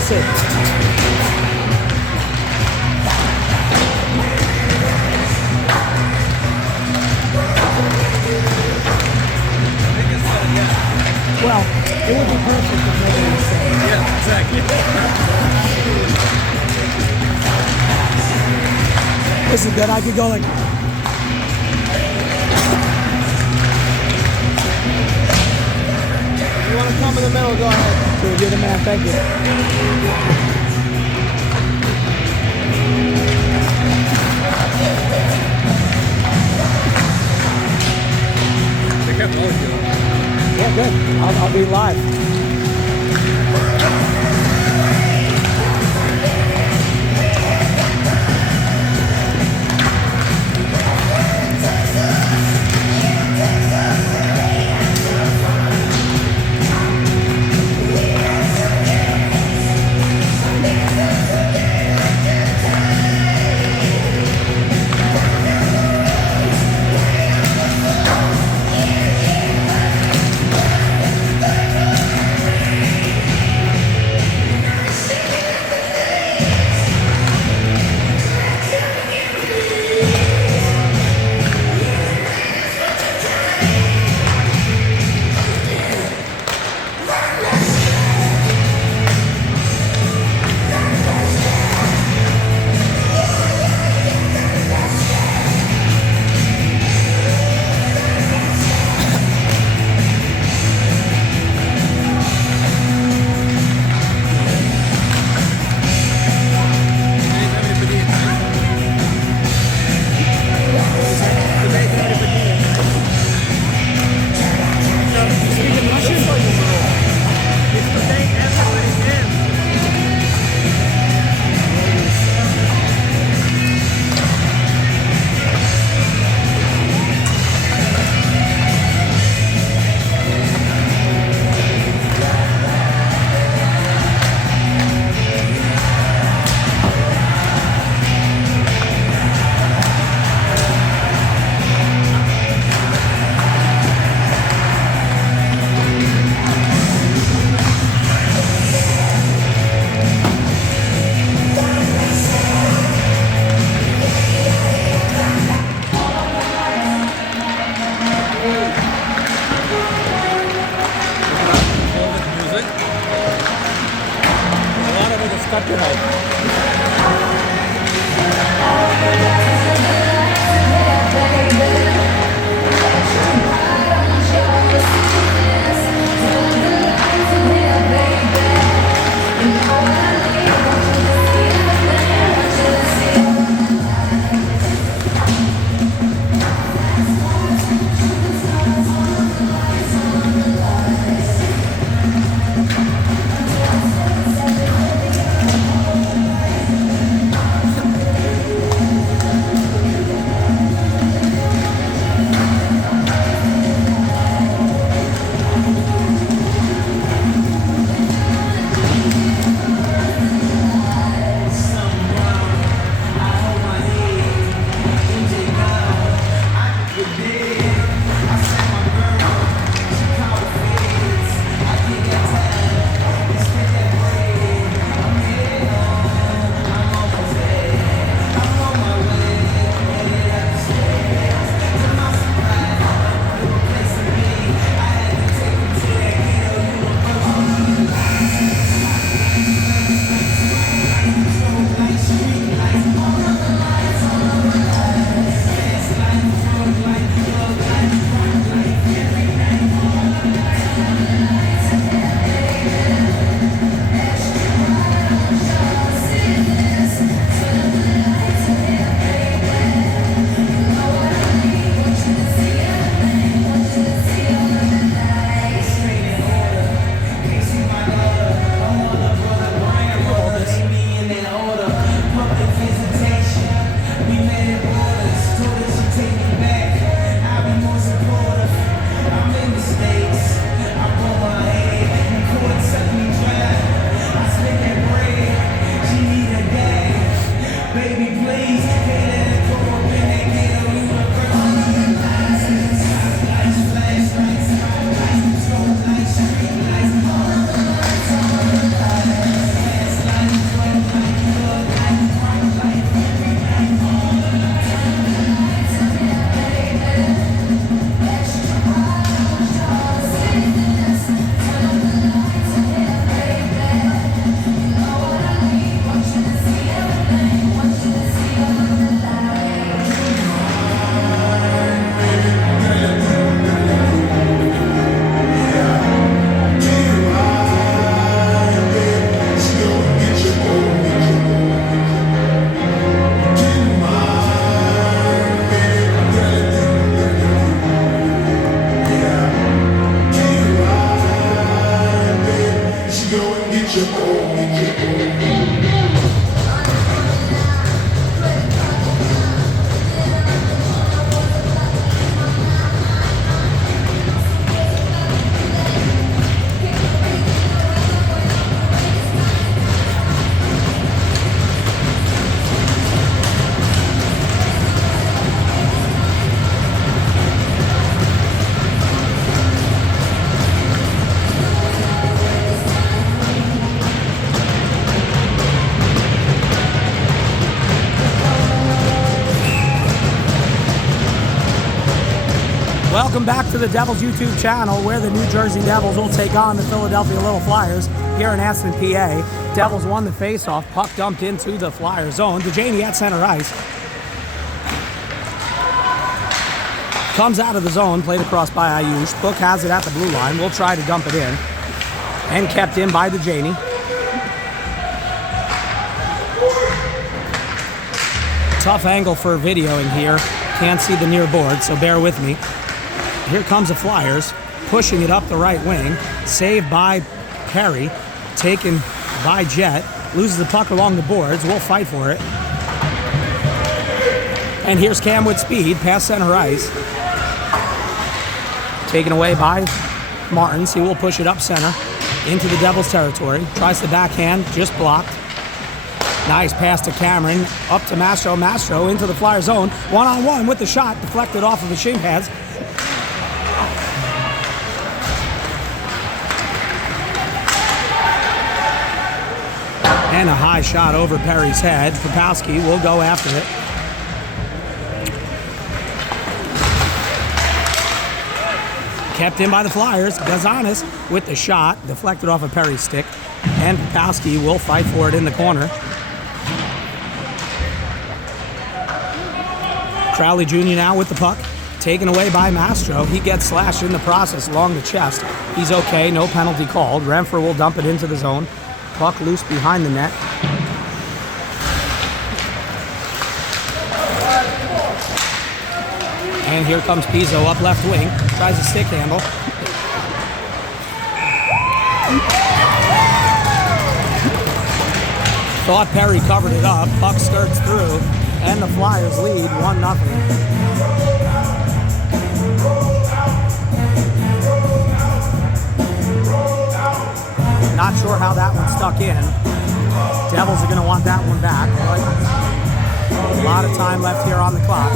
sit. Well, it would be perfect if nobody was saying. Yeah, exactly. This is good. I could go like. You want to come in the middle, go ahead. Dude, you're the man. Thank you. They kept all of you. Yeah, good. I'll be live. Cut your head. Welcome back to the Devils YouTube channel, where the New Jersey Devils will take on the Philadelphia Little Flyers here in Aston, PA. Devils won the faceoff. Puck dumped into the Flyer zone. DeJaney at center ice. Comes out of the zone, played across by AYHL. Book has it at the blue line. We'll try to dump it in. And kept in by DeJaney. Tough angle for videoing here. Can't see the near board, so bear with me. Here comes the Flyers, pushing it up the right wing. Saved by Perry, taken by Jet. Loses the puck along the boards. We'll fight for it. And here's Cam with speed, past center ice. Taken away by Martins. He will push it up center into the Devils' territory. Tries the backhand, just blocked. Nice pass to Cameron, up to Mastro. Mastro into the Flyer zone. One-on-one with the shot, deflected off of the shin pads. And a high shot over Perry's head. Popowski will go after it. Kept in by the Flyers. Gazanis with the shot, deflected off of Perry's stick. And Popowski will fight for it in the corner. Crowley Jr. now with the puck, taken away by Mastro. He gets slashed in the process along the chest. He's okay, no penalty called. Renfrew will dump it into the zone. Puck loose behind the net. And here comes Pizzo up left wing. Tries a stick handle. Thought Perry covered it up. Puck skirts through. And the Flyers lead 1-0. Not sure how that one stuck in. Devils are going to want that one back. But a lot of time left here on the clock.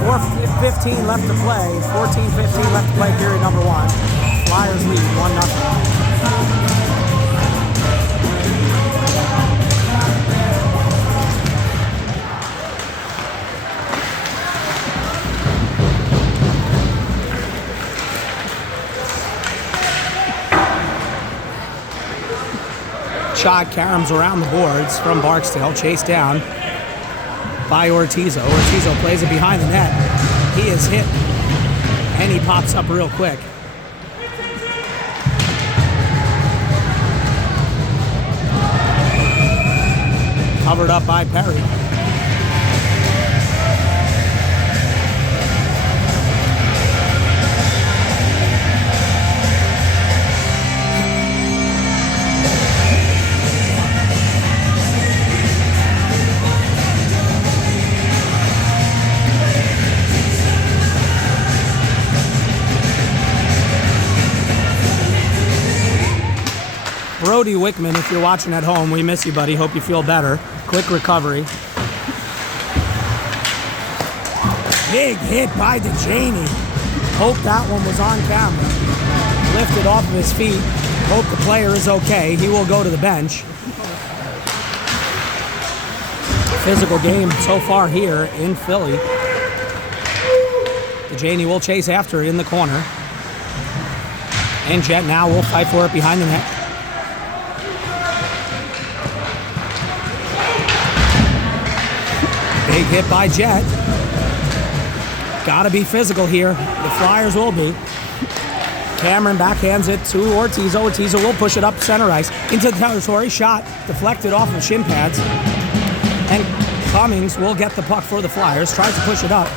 4:15 left to play. 14:15 left to play period number 1. Flyers lead 1-0. Shot caroms around the boards from Barksdale, chased down by Ortizo. Ortizo plays it behind the net. He is hit, and he pops up real quick. Covered up by Perry. Brody Wickman, if you're watching at home, we miss you, buddy. Hope you feel better. Quick recovery. Big hit by DeJaney. Hope that one was on camera. Lifted off of his feet. Hope the player is okay. He will go to the bench. Physical game so far here in Philly. DeJaney will chase after it in the corner. And Jet now will fight for it behind the net. Big hit by Jet. Gotta be physical here. The Flyers will be. Cameron backhands it to Ortizo. Ortizo will push it up center ice into the territory. Shot deflected off of shin pads. And Cummings will get the puck for the Flyers. Tries to push it up.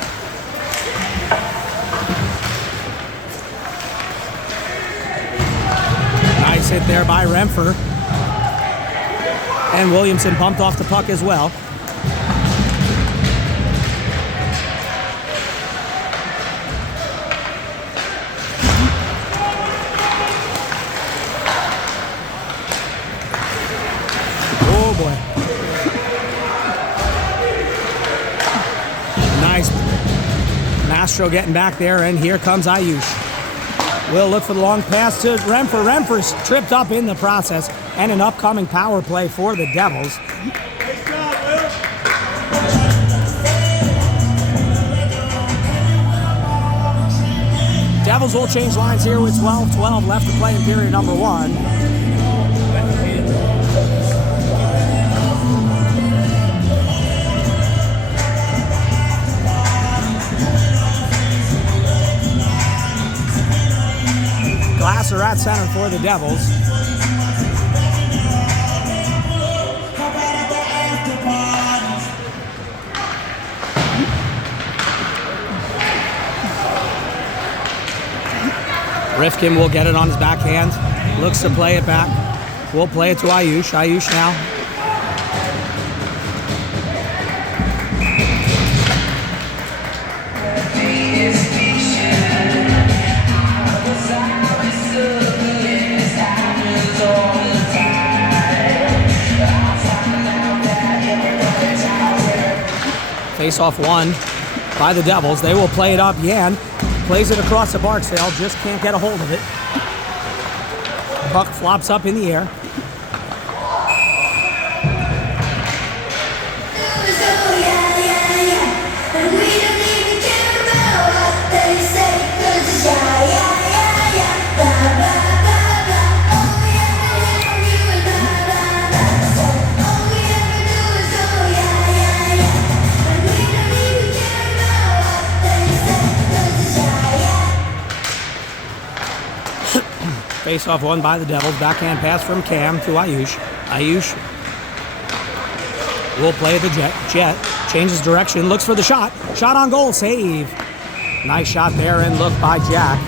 Nice hit there by Renfrew. And Williamson bumped off the puck as well. Oh boy. Nice. Mastro getting back there, and here comes AYHL. Will look for the long pass to Renfer. Renfer's tripped up in the process, and an upcoming power play for the Devils. Devils will change lines here with 12-12 left to play in period number 1. Glasser at center for the Devils. Rifkin will get it on his backhand. Looks to play it back. We'll play it to AYHL. AYHL now. Face-off won by the Devils. They will play it up. Yan plays it across the Barksdale, just can't get a hold of it. Puck flops up in the air. Face-off won by the Devils. Backhand pass from Cam to AYHL. AYHL will play the Jet. Jet changes direction, looks for the shot. Shot on goal, save. Nice shot there and look by Jack.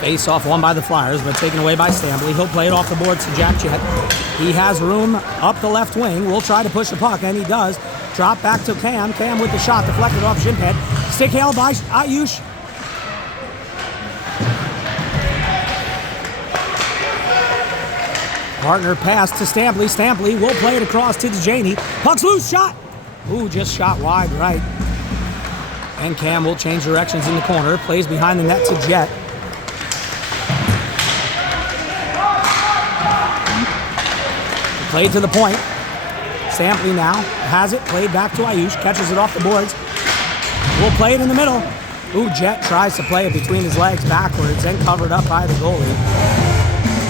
Face-off won by the Flyers, but taken away by Stambley. He'll play it off the boards to Jack Jet. He has room up the left wing. Will try to push the puck, and he does. Drop back to Cam. Cam with the shot, deflected off shin pad. Stick held by AYHL. Partner pass to Stambley. Stambley will play it across to Dejaney. Puck's loose, shot. Ooh, just shot wide right. And Cam will change directions in the corner. Plays behind the net to Jet. Played to the point. Stampley now has it. Played back to AYHL. Catches it off the boards. Will play it in the middle. Ooh, Jet tries to play it between his legs backwards and covered up by the goalie.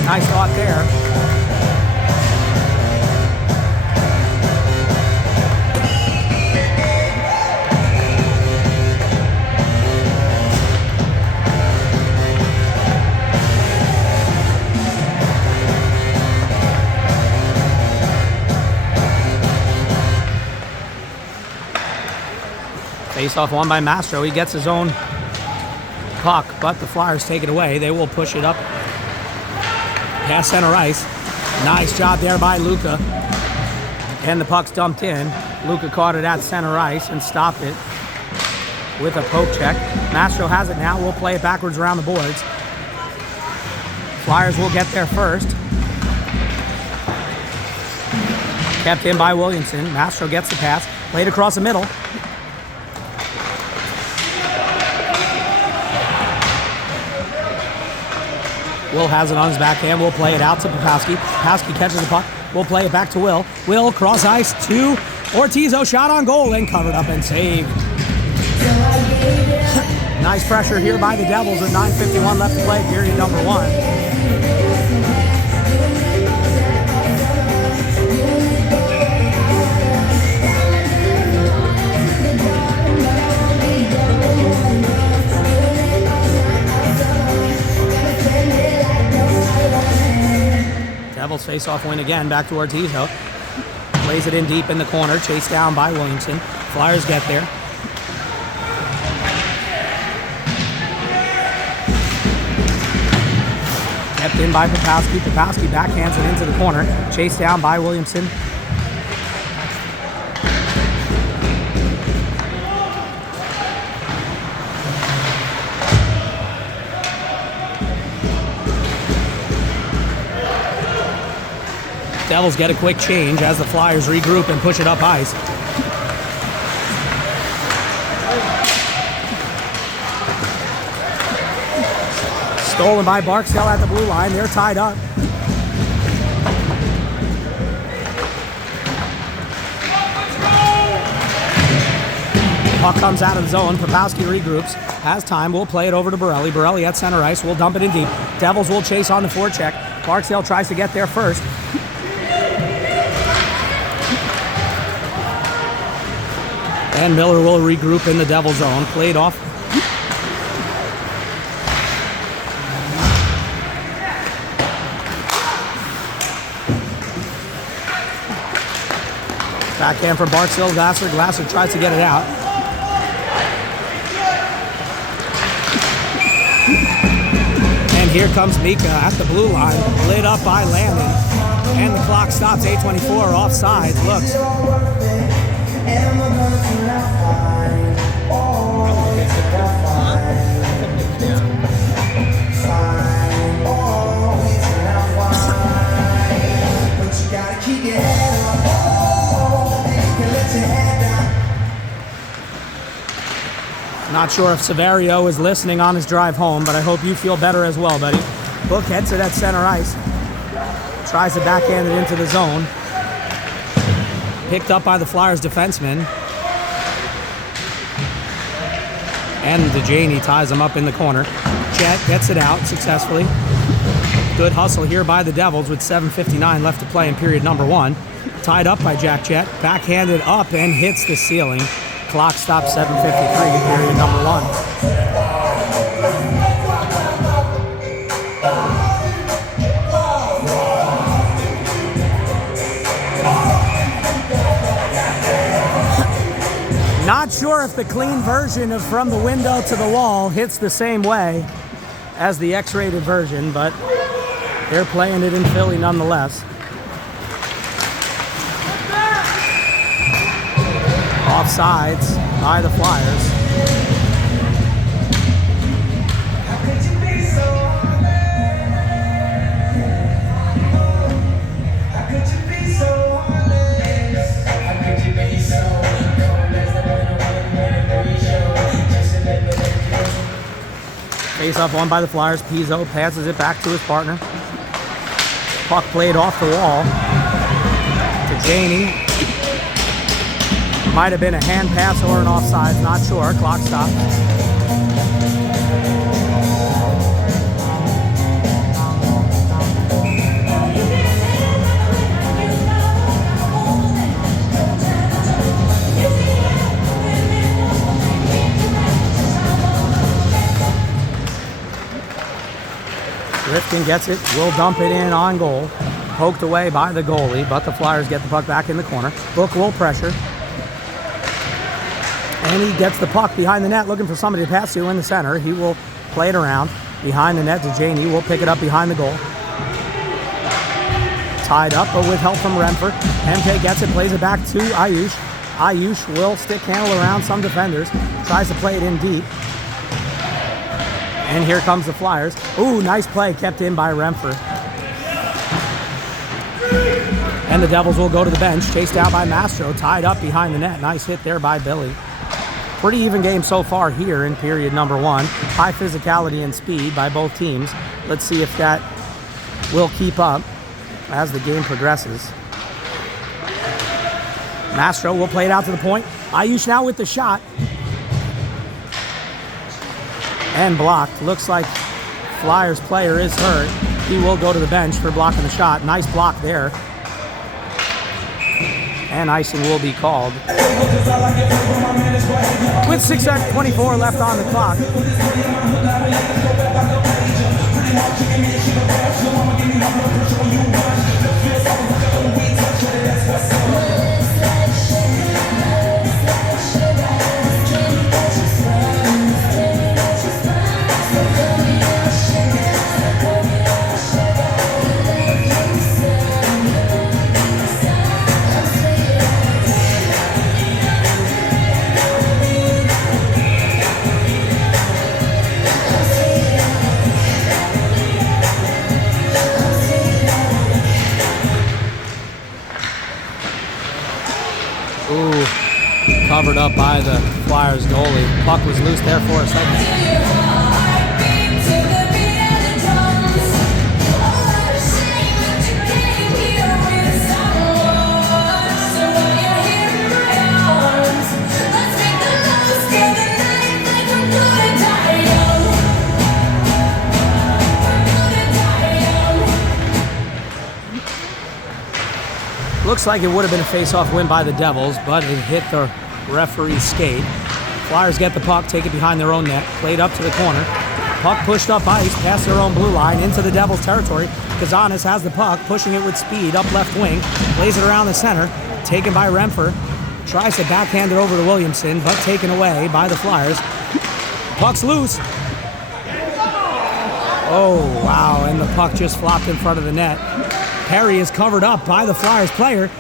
Nice thought there. Face-off won by Mastro. He gets his own puck, but the Flyers take it away. They will push it up past center ice. Nice job there by Luca. And the puck's dumped in. Luca caught it at center ice and stopped it with a poke check. Mastro has it now. We'll play it backwards around the boards. Flyers will get there first. Kept in by Williamson. Mastro gets the pass. Played across the middle. Will has it on his backhand. Will play it out to Popowski. Popowski catches the puck. Will play it back to Will. Will cross ice to Ortizo. Shot on goal and covered up and saved. Nice pressure here by the Devils with 9:51 left to play, period number 1. Face-off win again, back to Ortizo. Plays it in deep in the corner, chased down by Williamson. Flyers get there. Kept in by Popowski. Popowski backhands it into the corner, chased down by Williamson. Devils get a quick change as the Flyers regroup and push it up ice. Stolen by Barksdale at the blue line. They're tied up. Puck comes out of the zone. Popowski regroups. Has time. We'll play it over to Borelli. Borelli at center ice. We'll dump it in deep. Devils will chase on the forecheck. Barksdale tries to get there first. And Miller will regroup in the Devil zone. Played off. Backhand from Barksdale. Glasser. Glasser tries to get it out. And here comes Mika at the blue line. Lit up by Landon. And the clock stops. 8:24 offside. Looks. Not sure if Severio is listening on his drive home, but I hope you feel better as well, buddy. Book heads it at center ice. Tries to backhand it into the zone. Picked up by the Flyers defenseman. And DeJaney ties him up in the corner. Chet gets it out successfully. Good hustle here by the Devils with 7:59 left to play in period number 1. Tied up by Jack Chet. Backhanded up and hits the ceiling. Clock stops 7:53 in period number 1. Not sure if the clean version of From the Window to the Wall hits the same way as the X-rated version, but they're playing it in Philly nonetheless. Offsides by the Flyers. Face off won by the Flyers. Pizzo passes it back to his partner. Puck played off the wall to Janey. Might have been a hand pass or an offside, not sure. Clock stopped. Rifkin gets it, will dump it in on goal. Poked away by the goalie, but the Flyers get the puck back in the corner. Book will pressure. And he gets the puck behind the net, looking for somebody to pass to in the center. He will play it around behind the net to Janey. Will pick it up behind the goal. Tied up, but with help from Renford. MK gets it, plays it back to Ayush. Ayush will stick handle around some defenders. Tries to play it in deep. And here comes the Flyers. Ooh, nice play kept in by Renford. And the Devils will go to the bench. Chased down by Mastro. Tied up behind the net. Nice hit there by Billy. Pretty even game so far here in period number 1. High physicality and speed by both teams. Let's see if that will keep up as the game progresses. Mastro will play it out to the point. Ayush now with the shot. And blocked. Looks like Flyers player is hurt. He will go to the bench for blocking the shot. Nice block there. And icing will be called. With 6:24 left on the clock. up by the Flyers goalie. Puck was loose there for a second. Looks like it would have been a face-off win by the Devils, but it hit the referee's skate. Flyers get the puck, take it behind their own net, played up to the corner. Puck pushed up ice, past their own blue line, into the Devils' territory. Kazanis has the puck, pushing it with speed up left wing, plays it around the center, taken by Remfer. Tries to backhand it over to Williamson, but taken away by the Flyers. Puck's loose. Oh, wow, and the puck just flopped in front of the net. Perry is covered up by the Flyers player.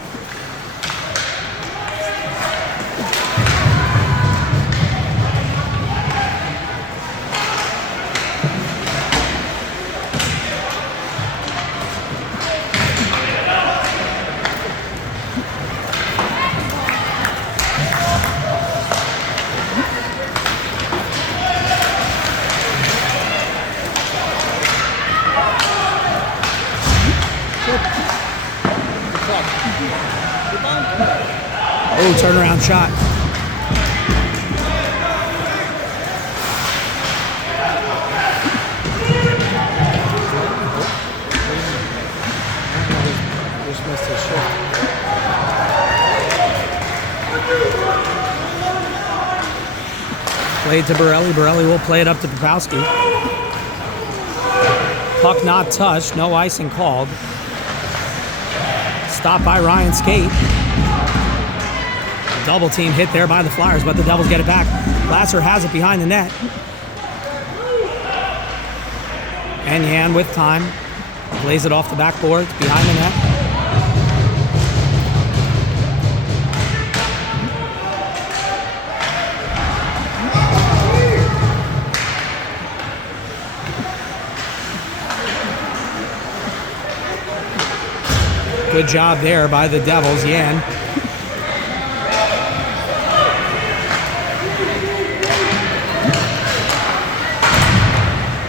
Oh, turnaround shot. Just missed his shot. Played to Borelli. Borelli will play it up to Popowski. Puck not touched. No icing called. Stopped by Ryan Skate. Double team hit there by the Flyers, but the Devils get it back. Glasser has it behind the net. And Yan with time. Plays it off the backboard behind the net. Good job there by the Devils. Yan.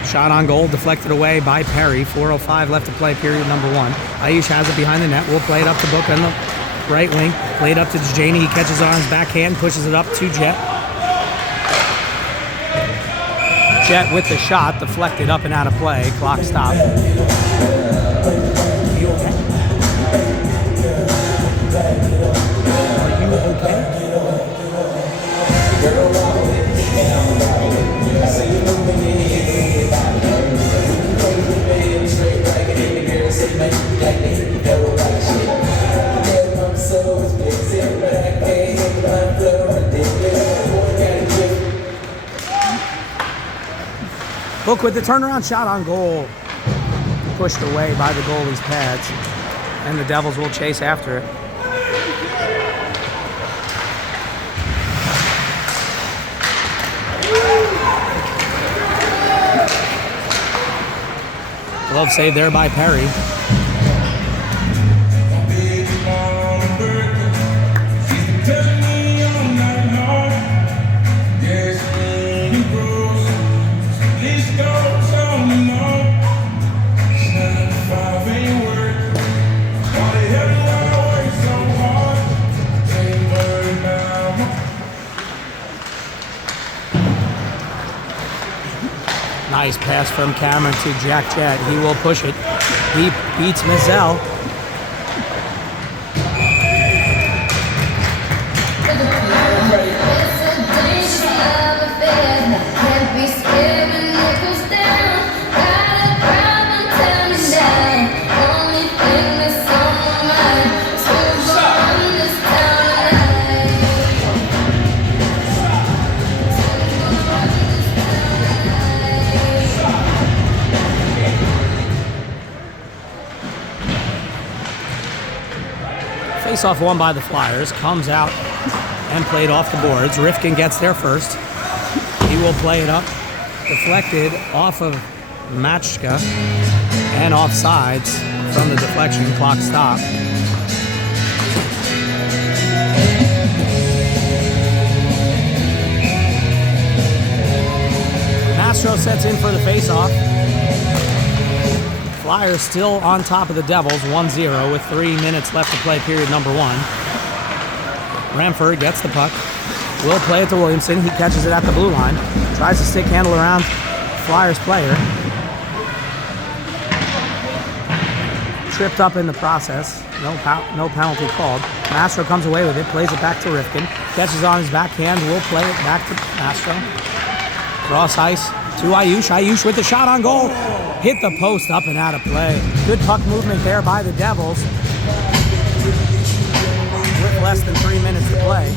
Shot on goal, deflected away by Perry. 4:05 left to play, period number 1. AYHL has it behind the net. Will play it up to Book on the right wing. Played up to Janey. He catches on his backhand, pushes it up to Jet. Jet with the shot, deflected up and out of play. Clock stopped. Are you okay? Book with the turnaround shot on goal. Pushed away by the goalie's pads. And the Devils will chase after it. Glove save there by Perry. Nice pass from Cameron to Jack Jet. He will push it. He beats Mazel. Face-off won by the Flyers. Comes out and played off the boards. Rifkin gets there first. He will play it up. Deflected off of Matchka and off sides from the deflection. Clock stopped. Mastro sets in for the face-off. Flyers still on top of the Devils, 1-0 with 3 minutes left to play period number 1. Ramford gets the puck. Will play it to Williamson. He catches it at the blue line. Tries to stick handle around Flyers player. Tripped up in the process. No penalty called. Mastro comes away with it. Plays it back to Rifkin. Catches on his backhand. Will play it back to Mastro. Cross ice to Ayush. Ayush with the shot on goal. Hit the post up and out of play. Good puck movement there by the Devils. With less than 3 minutes to play.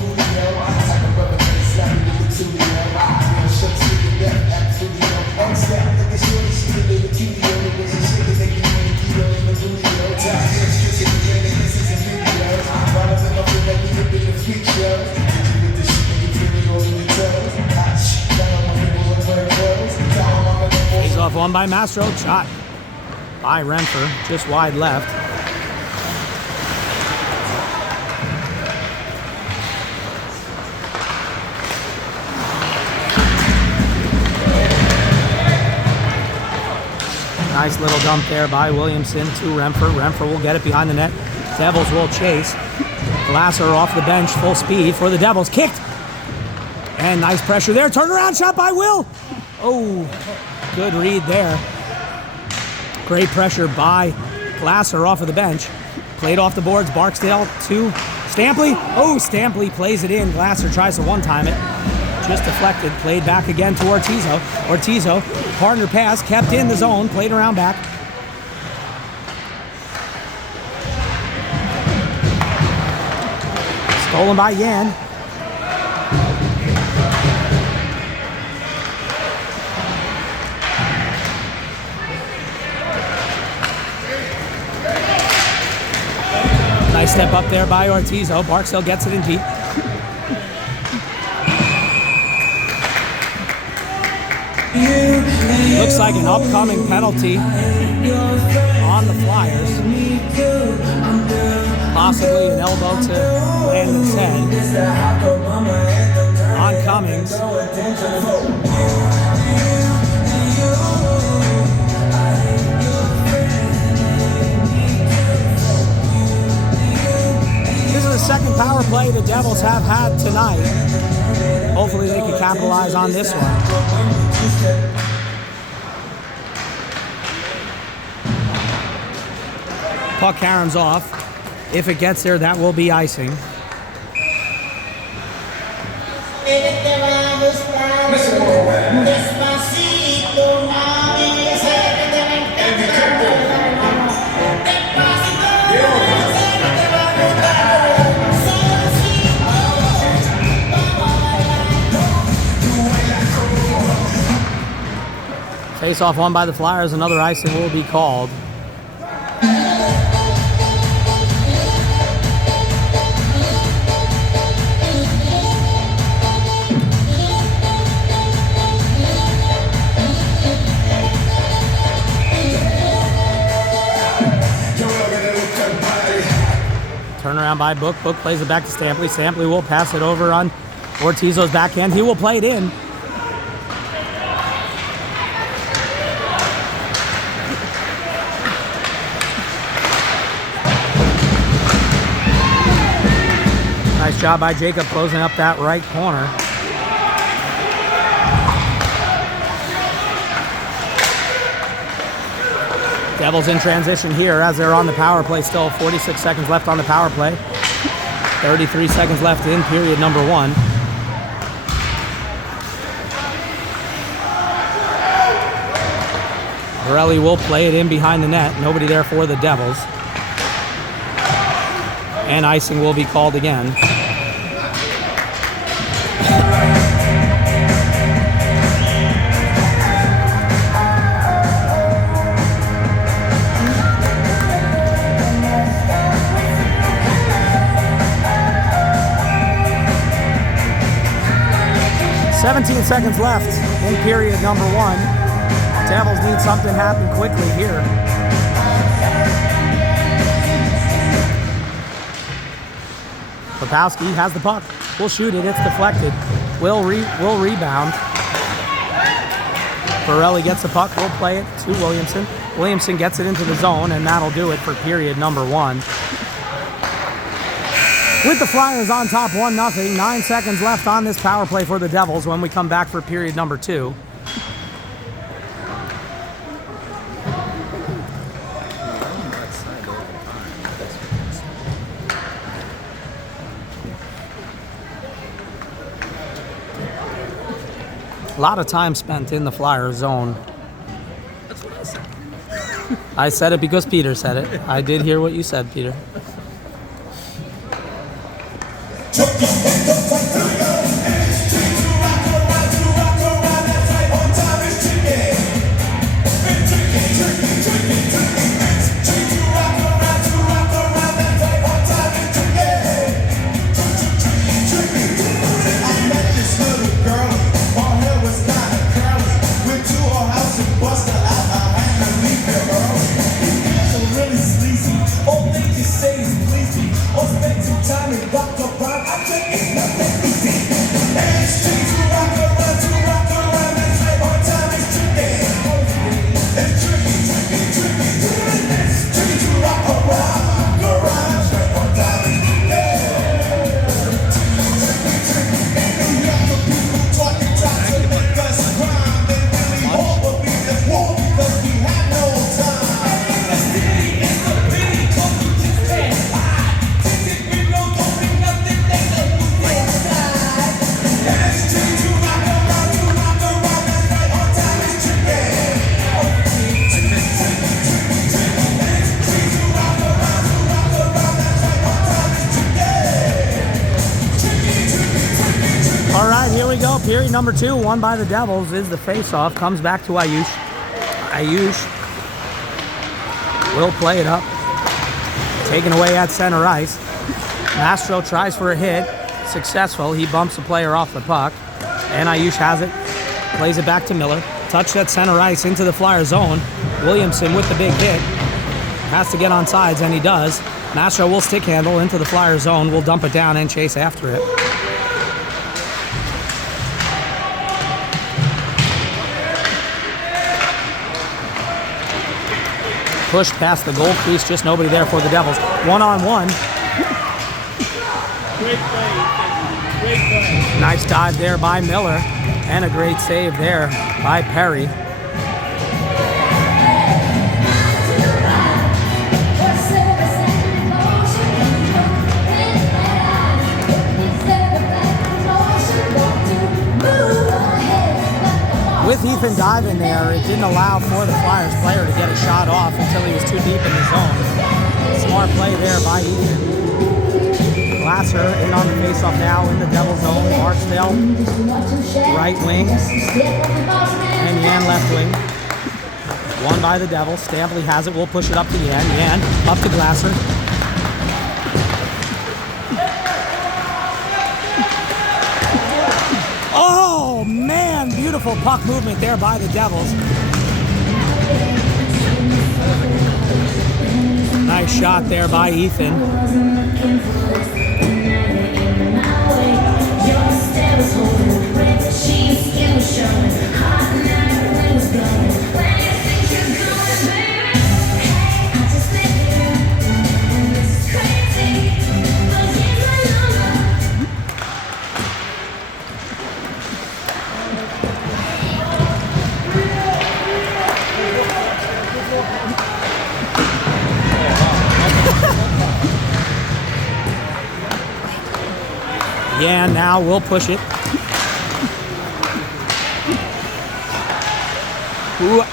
Face off one by Mastro. Shot by Renfer. Just wide left. Nice little dump there by Williamson to Renfer. Renfer will get it behind the net. Devils will chase. Glasser off the bench, full speed for the Devils. Kicked. And nice pressure there. Turnaround shot by Will. Oh, good read there. Great pressure by Glasser off of the bench. Played off the boards. Barksdale to Stampley. Oh, Stampley plays it in. Glasser tries to one-time it. Just deflected. Played back again to Ortizo. Ortizo, partner pass, kept in the zone. Played around back. Stolen by Yan. Nice step up there by Ortizo. Barksdale gets it in deep. Looks like an upcoming penalty on the Flyers. Possibly an elbow to Landon's head on Cummings. This is the second power play the Devils have had tonight. Hopefully they can capitalize on this one. Puck caroms off. If it gets there, that will be icing. Face off won by the Flyers. Another icing will be called. Turnaround by Book. Book plays it back to Stampley. Stampley will pass it over on Ortizo's backhand. He will play it in. Nice job by Jacob closing up that right corner. Devils in transition here as they're on the power play. Still 46 seconds left on the power play. 33 seconds left in period number 1. Borelli will play it in behind the net. Nobody there for the Devils. And icing will be called again. "17 seconds left in period number 1. Devils need something to happen quickly here. Popowski has the puck. Will shoot it. It's deflected. Will rebound. Borelli gets the puck. We'll play it to Williamson. Williamson gets it into the zone, and that'll do it for period number 1. With the Flyers on top 1-0, 9 seconds left on this power play for the Devils when we come back for period number 2. A lot of time spent in the Flyer zone. That's what I said. I said it because Peter said it. I did hear what you said, Peter. Period number 2, won by the Devils, is the face-off. Comes back to Ayush. Ayush will play it up. Taken away at center ice. Mastro tries for a hit. Successful. He bumps the player off the puck. And Ayush has it. Plays it back to Miller. Touched at center ice into the Flyer zone. Williamson with the big hit. Has to get on sides, and he does. Mastro will stick handle into the Flyer zone. Will dump it down and chase after it. Pushed past the goal crease, just nobody there for the Devils. 1-on-1. Great play. Great play. Nice dive there by Miller, and a great save there by Perry. With Ethan diving there, it didn't allow for the Flyers player to get a shot off until he was too deep in the zone. Smart play there by Ethan. Glasser in on the faceoff now in the Devil zone. Barksdale, right wing. And Yan left wing. Won by the Devils. Stampley has it. We'll push it up to Yan. Yan up to Glasser. Oh, man, beautiful puck movement there by the Devils. Nice shot there by Ethan. Yeah, now we'll push it. Ooh.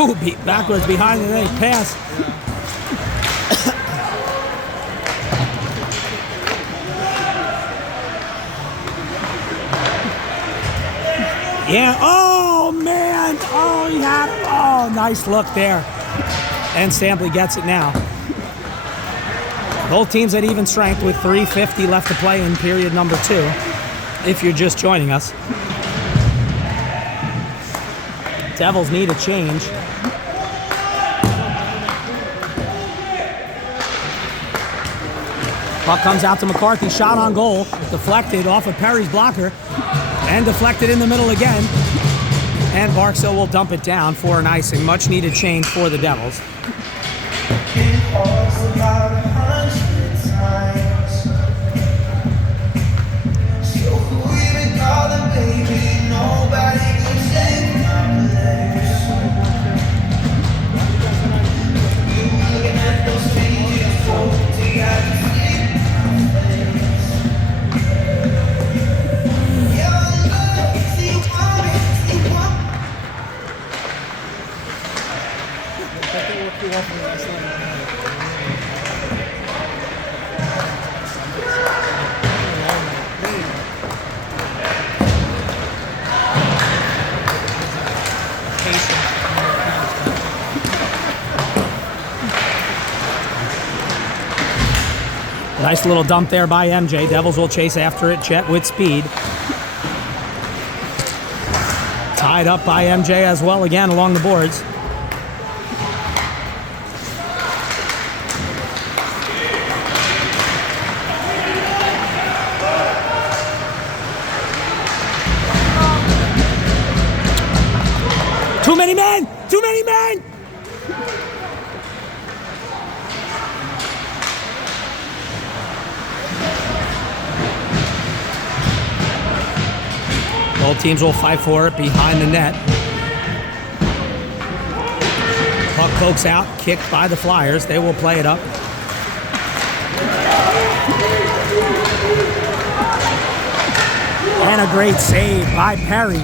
Ooh, beat backwards behind the net pass. Yeah, oh man, oh he had, oh nice look there. And Stampley gets it now. Both teams at even strength with 3:50 left to play in period number 2, if you're just joining us. Devils need a change. Puck comes out to McCarthy, shot on goal, deflected off of Perry's blocker, and deflected in the middle again. And Barksdale will dump it down for an icing. Much needed change for the Devils. Nice little dump there by MJ. Devils will chase after it. Jet with speed. Tied up by MJ as well again along the boards. Too many men! Too many men! Both teams will fight for it behind the net. Puck pokes out, kicked by the Flyers. They will play it up. And a great save by Perry.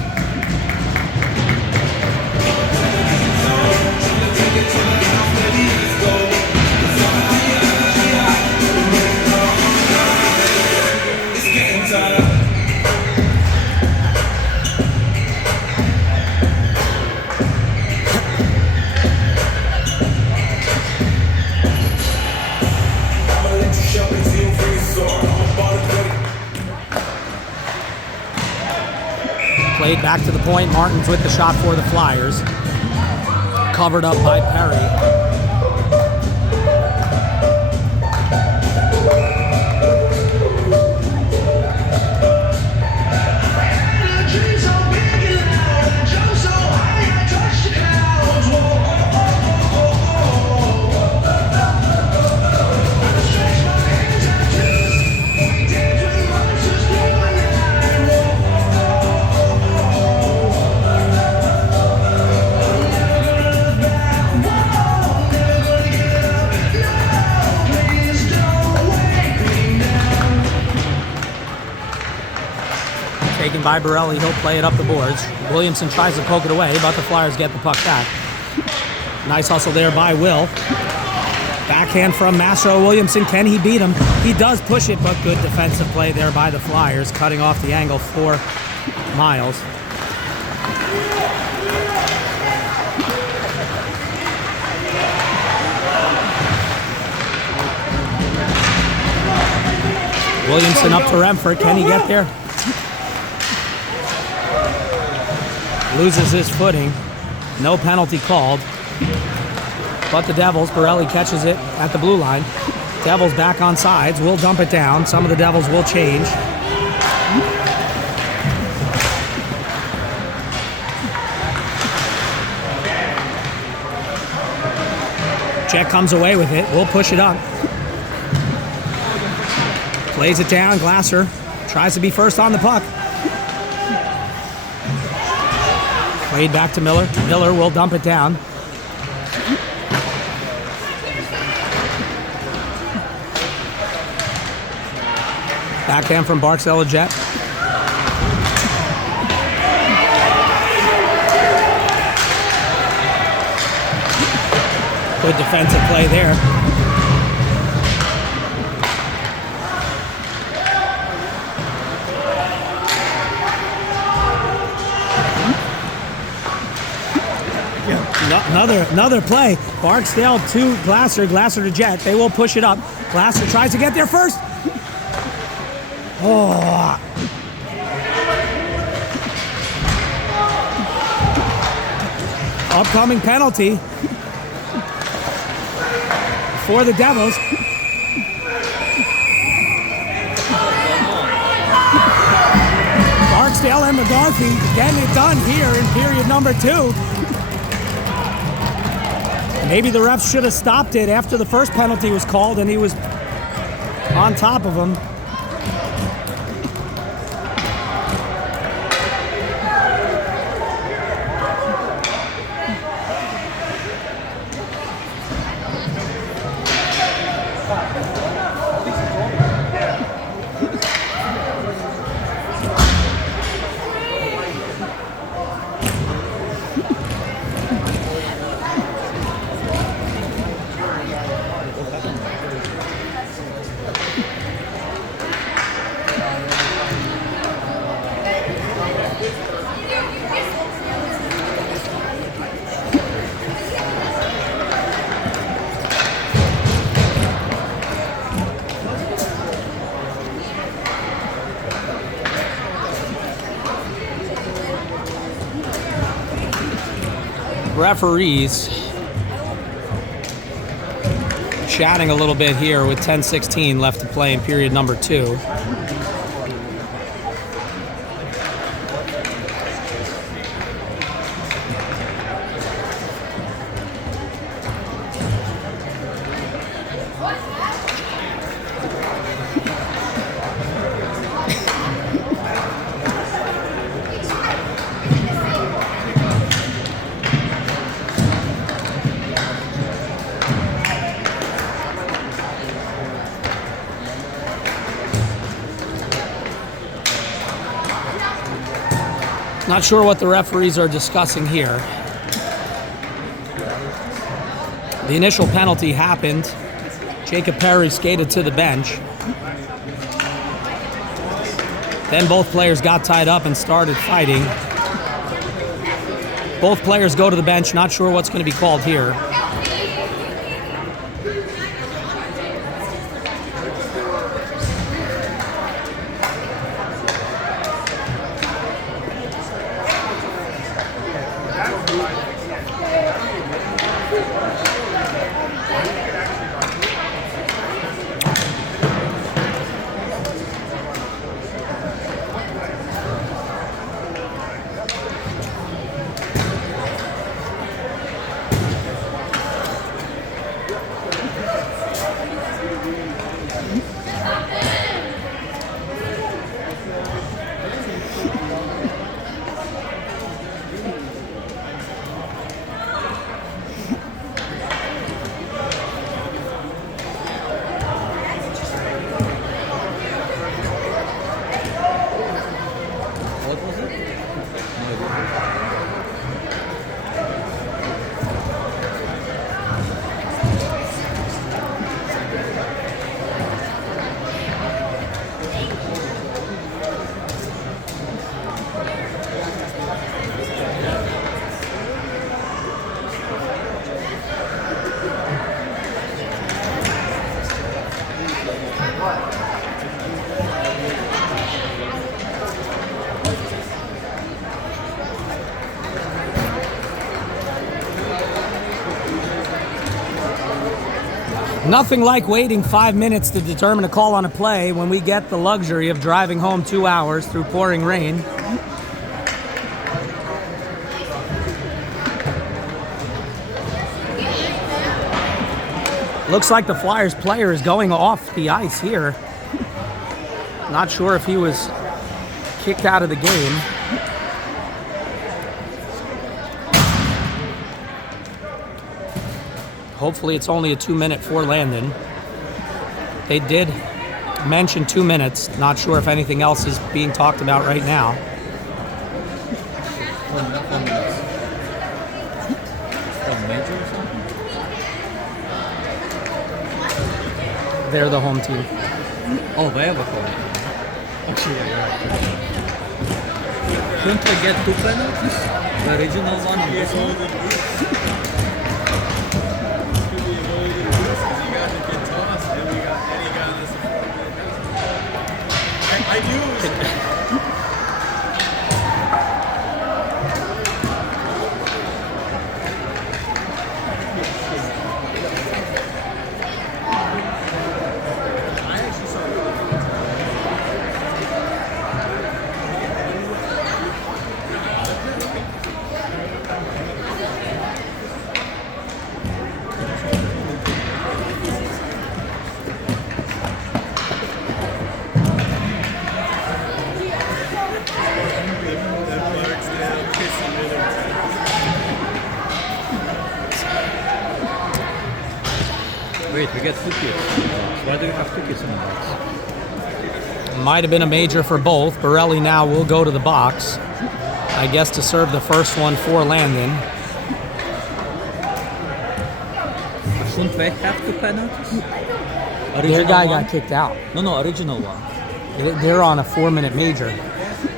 Played back to the point. Martin's with the shot for the Flyers. Covered up by Perry. Taken by Borelli, he'll play it up the boards. Williamson tries to poke it away, but the Flyers get the puck back. Nice hustle there by Will. Backhand from Mastro. Williamson, can he beat him? He does push it, but good defensive play there by the Flyers, cutting off the angle for Miles. Williamson up to Remford. Can he get there? Loses his footing. No penalty called. But the Devils, Borelli catches it at the blue line. Devils back on sides. Will dump it down. Some of the Devils will change. Jet comes away with it. We'll push it up. Plays it down. Glasser tries to be first on the puck. Played back to Miller. Miller will dump it down. Backhand from Barksdale to Jet. Good defensive play there. Another play. Barksdale to Glasser. Glasser to Jet. They will push it up. Glasser tries to get there first. Oh. Upcoming penalty for the Devils. Barksdale and McCarthy getting it done here in period number 2. Maybe the refs should have stopped it after the first penalty was called and he was on top of him. Referees chatting a little bit here with 10:16 left to play in period number 2. Not sure what the referees are discussing here. The initial penalty happened. Jacob Perry skated to the bench. Then both players got tied up and started fighting. Both players go to the bench. Not sure what's going to be called here. Nothing like waiting 5 minutes to determine a call on a play when we get the luxury of driving home 2 hours through pouring rain. Looks like the Flyers player is going off the ice here. Not sure if he was kicked out of the game. Hopefully it's only a 2-minute for Landon. They did mention 2 minutes. Not sure if anything else is being talked about right now. They're the home team. Oh, they have a home. Actually, yeah, you're right. Couldn't I get 2 penalties? The original one and this one? Wait, we get 2 kits. Why do we have 2 kits in the box? Might have been a major for both. Borelli now will go to the box, I guess, to serve the first one for Landon. Shouldn't they have 2 penalties? Their guy got kicked out. No, original one. They're on a 4-minute major.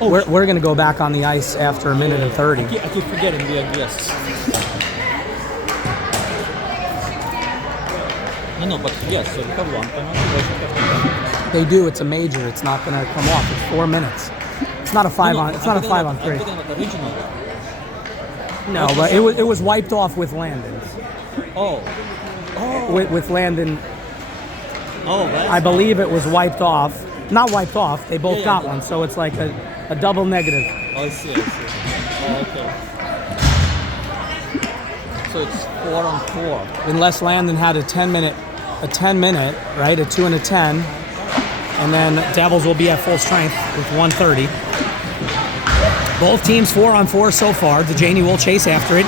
Oh, We're going to go back on the ice after a minute and 30. I keep forgetting we are guests. No, but yes, so we have 1 penalty. They do. It's a major. It's not going to come off. It's 4 minutes. It's not a 5 on. It's not a 5 on 3. I'm talking about the original one. No, but it was wiped off with Landon. Oh. With Landon, Oh, that's I believe it was wiped off. Not wiped off. They both Yeah, got yeah. one, so it's like a double negative. Oh, I see. Oh, okay. So it's 4 on 4. Unless Landon had a 10 minute, right? A 2 and a 10. And then Devils will be at full strength with 1:30. Both teams 4 on 4 so far. DeJaney will chase after it.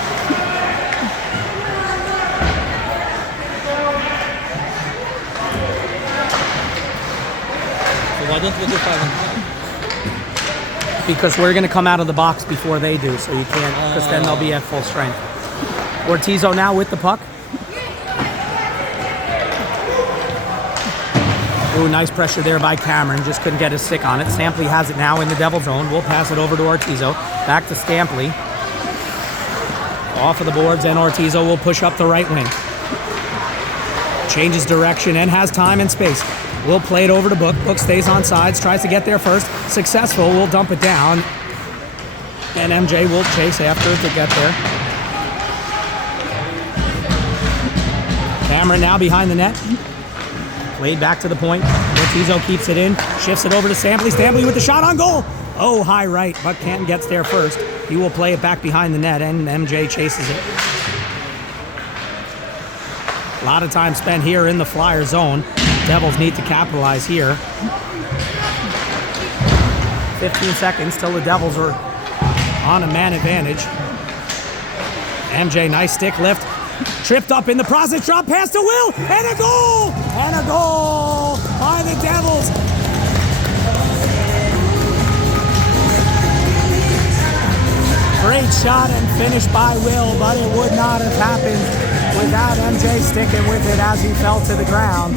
So why don't we do 5 on 5? Because we're going to come out of the box before they do, so you can't, because then they'll be at full strength. Ortizo now with the puck. Ooh, nice pressure there by Cameron. Just couldn't get his stick on it. Stampley has it now in the Devil zone. We'll pass it over to Ortizo. Back to Stampley. Off of the boards, and Ortizo will push up the right wing. Changes direction and has time and space. We'll play it over to Book. Book stays on sides, tries to get there first. Successful, we'll dump it down. And MJ will chase after to get there. Cameron now behind the net. Played back to the point. Ortizo keeps it in, shifts it over to Stampley. Stampley with the shot on goal. Oh, high right. Buck Canton gets there first. He will play it back behind the net, and MJ chases it. A lot of time spent here in the Flyer zone. Devils need to capitalize here. 15 seconds till the Devils are on a man advantage. MJ, nice stick lift. Tripped up in the process, drop pass to Will, and a goal! And a goal by the Devils. Great shot and finish by Will, but it would not have happened without MJ sticking with it as he fell to the ground.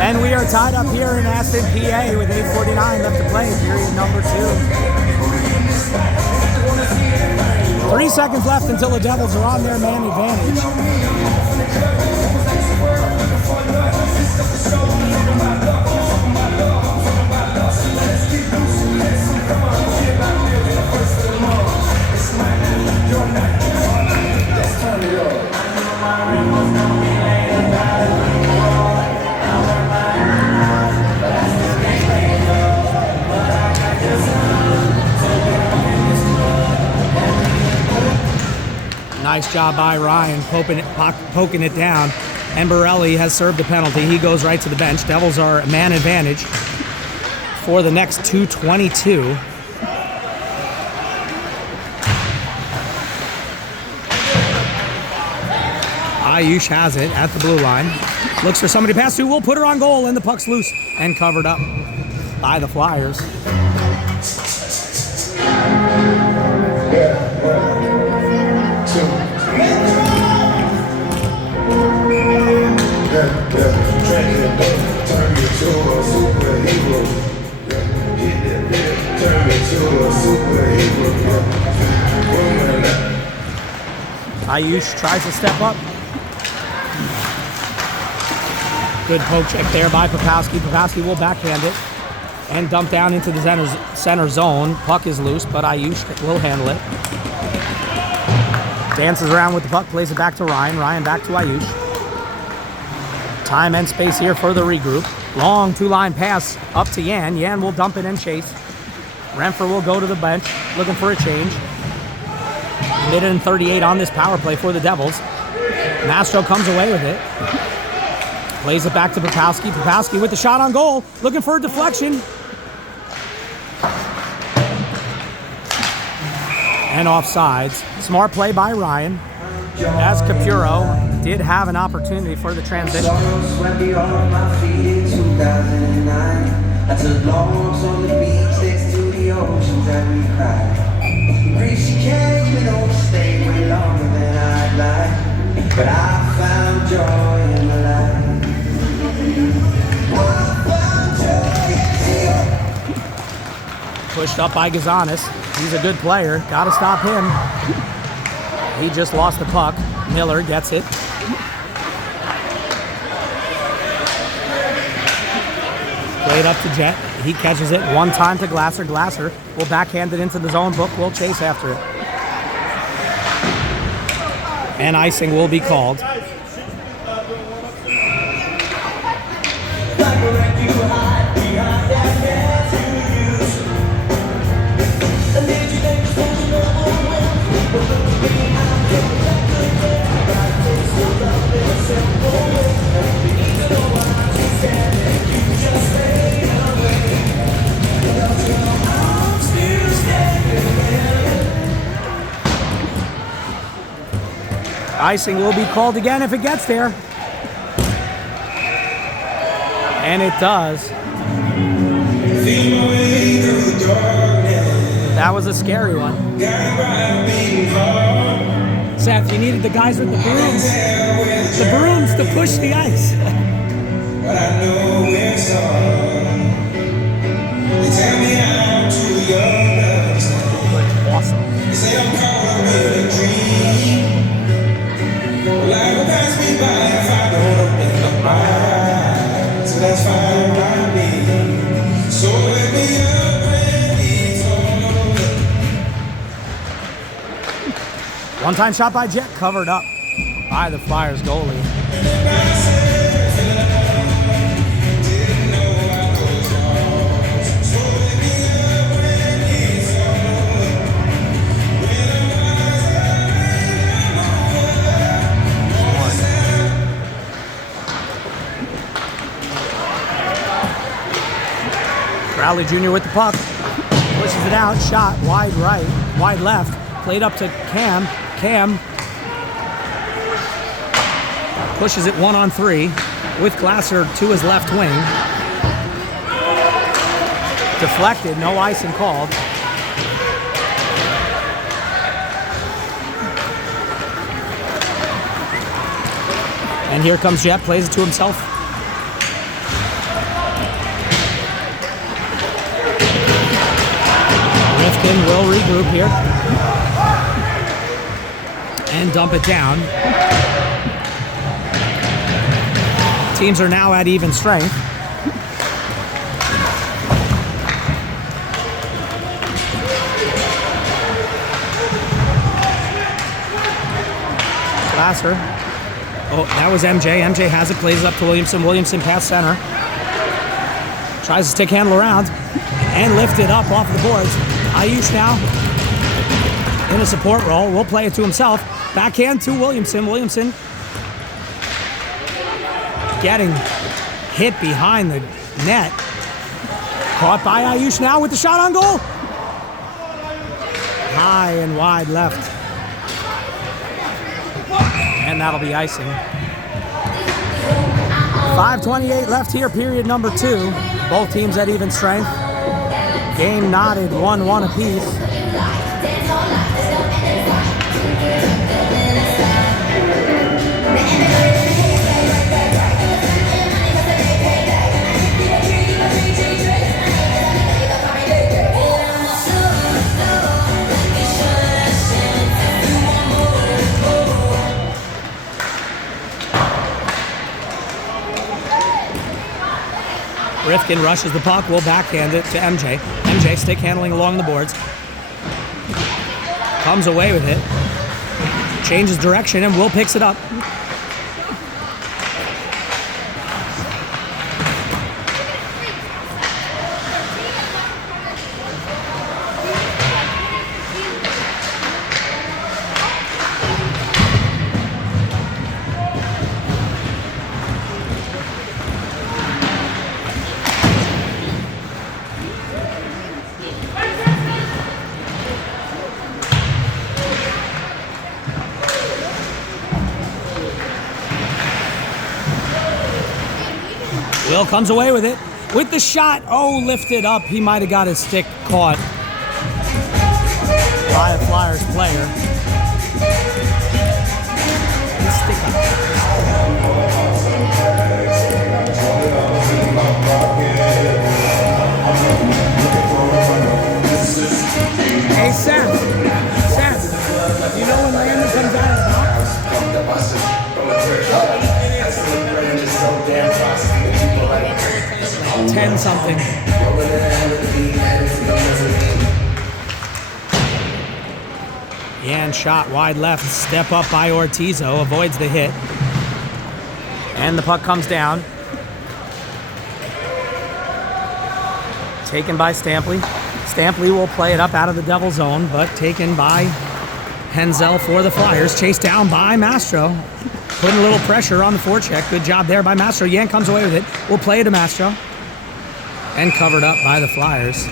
And we are tied up here in Aston, PA with 8:49 left to play, period number 2. 3 seconds left until the Devils are on their man advantage. Nice job by Ryan poking it down. And Borelli has served the penalty. He goes right to the bench. Devils are a man advantage for the next 2:22. AYHL has it at the blue line. Looks for somebody to pass to. Will put her on goal, and the puck's loose and covered up by the Flyers. AYHL tries to step up. Good poke check there by Popowski. Popowski will backhand it. And dump down into the center zone. Puck is loose, but Ayush will handle it. Dances around with the puck, plays it back to Ryan. Ryan back to Ayush. Time and space here for the regroup. Long two-line pass up to Yan. Yan will dump it and chase. Renfrew will go to the bench, looking for a change. Minute and 38 on this power play for the Devils. Mastro comes away with it. Plays it back to Popowski. Popowski with the shot on goal, looking for a deflection. And offsides. Smart play by Ryan. As Capuro did have an opportunity for the transition. I took longs on the beach next to the oceans and we cried. Grace, you came and overstayed way longer than I'd like. But I found joy in my life. Pushed up by Gazanis. He's a good player. Got to stop him. He just lost the puck. Miller gets it. Played up to Jet. He catches it one time to Glasser. Glasser will backhand it into the zone. Book will chase after it. And icing will be called. Icing will be called again if it gets there. And it does. That was a scary one. Seth, you needed the guys with the brooms. The brooms to push the ice. But I know it's on. They tell me I'm too young to understand. Awesome. They say I'm caught up in a dream. Life will pass me by if I don't open up my eyes. So that's fine by me. So let me up when it's all over. One-time shot by Jet, covered up by the Flyers goalie. Crowley Jr. with the puck, pushes it out, shot wide right, wide left, played up to Cam. Cam pushes it 1-on-3 with Glasser to his left wing. Deflected, no icing called. And here comes Jet, plays it to himself. Rifkin will regroup here and dump it down. Teams are now at even strength. Glasser. Oh, that was MJ. MJ has it, plays it up to Williamson. Williamson past center. Tries to stick handle around and lift it up off the boards. Ayush now in a support role. Will play it to himself. Backhand to Williamson. Williamson getting hit behind the net. Caught by Ayush now with the shot on goal. High and wide left. And that'll be icing. 5:28 left here, period number 2. Both teams at even strength. Game knotted 1-1 apiece. Rifkin rushes the puck, will backhand it to MJ. MJ stick handling along the boards. Comes away with it. Changes direction and Will picks it up. Will comes away with it. With the shot, lifted up. He might have got his stick caught by a Flyers player. His stick up. Hey, Seth, you know when Landon comes out of the box? 10-something. Yan shot wide left, step up by Ortizo, avoids the hit. And the puck comes down. Taken by Stampley. Stampley will play it up out of the Devil zone, but taken by Henzel for the Flyers. Chased down by Mastro. Putting a little pressure on the forecheck. Good job there by Mastro. Yan comes away with it. We'll play it to Mastro. And covered up by the Flyers.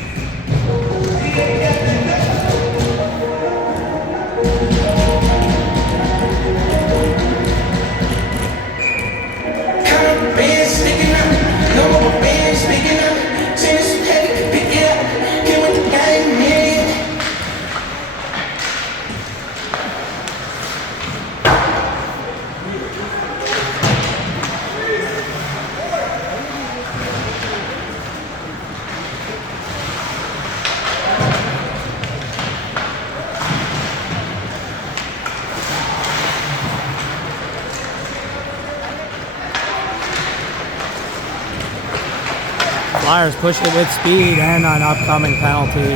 Flyers push it with speed and an upcoming penalty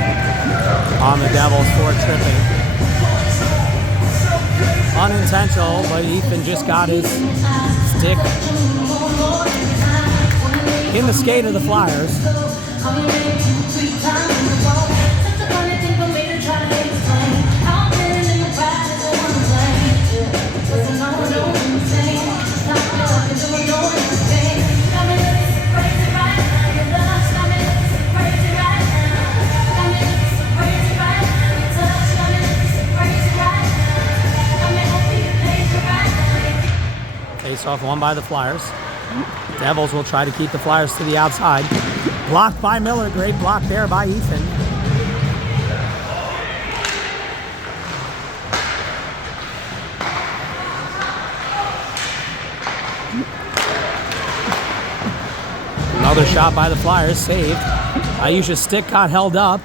on the Devils for tripping. Unintentional, but Ethan just got his stick in the skate of the Flyers. Face-off won by the Flyers. Devils will try to keep the Flyers to the outside. Blocked by Miller. Great block there by Ethan. Another shot by the Flyers. Saved. Ayusha's stick got held up.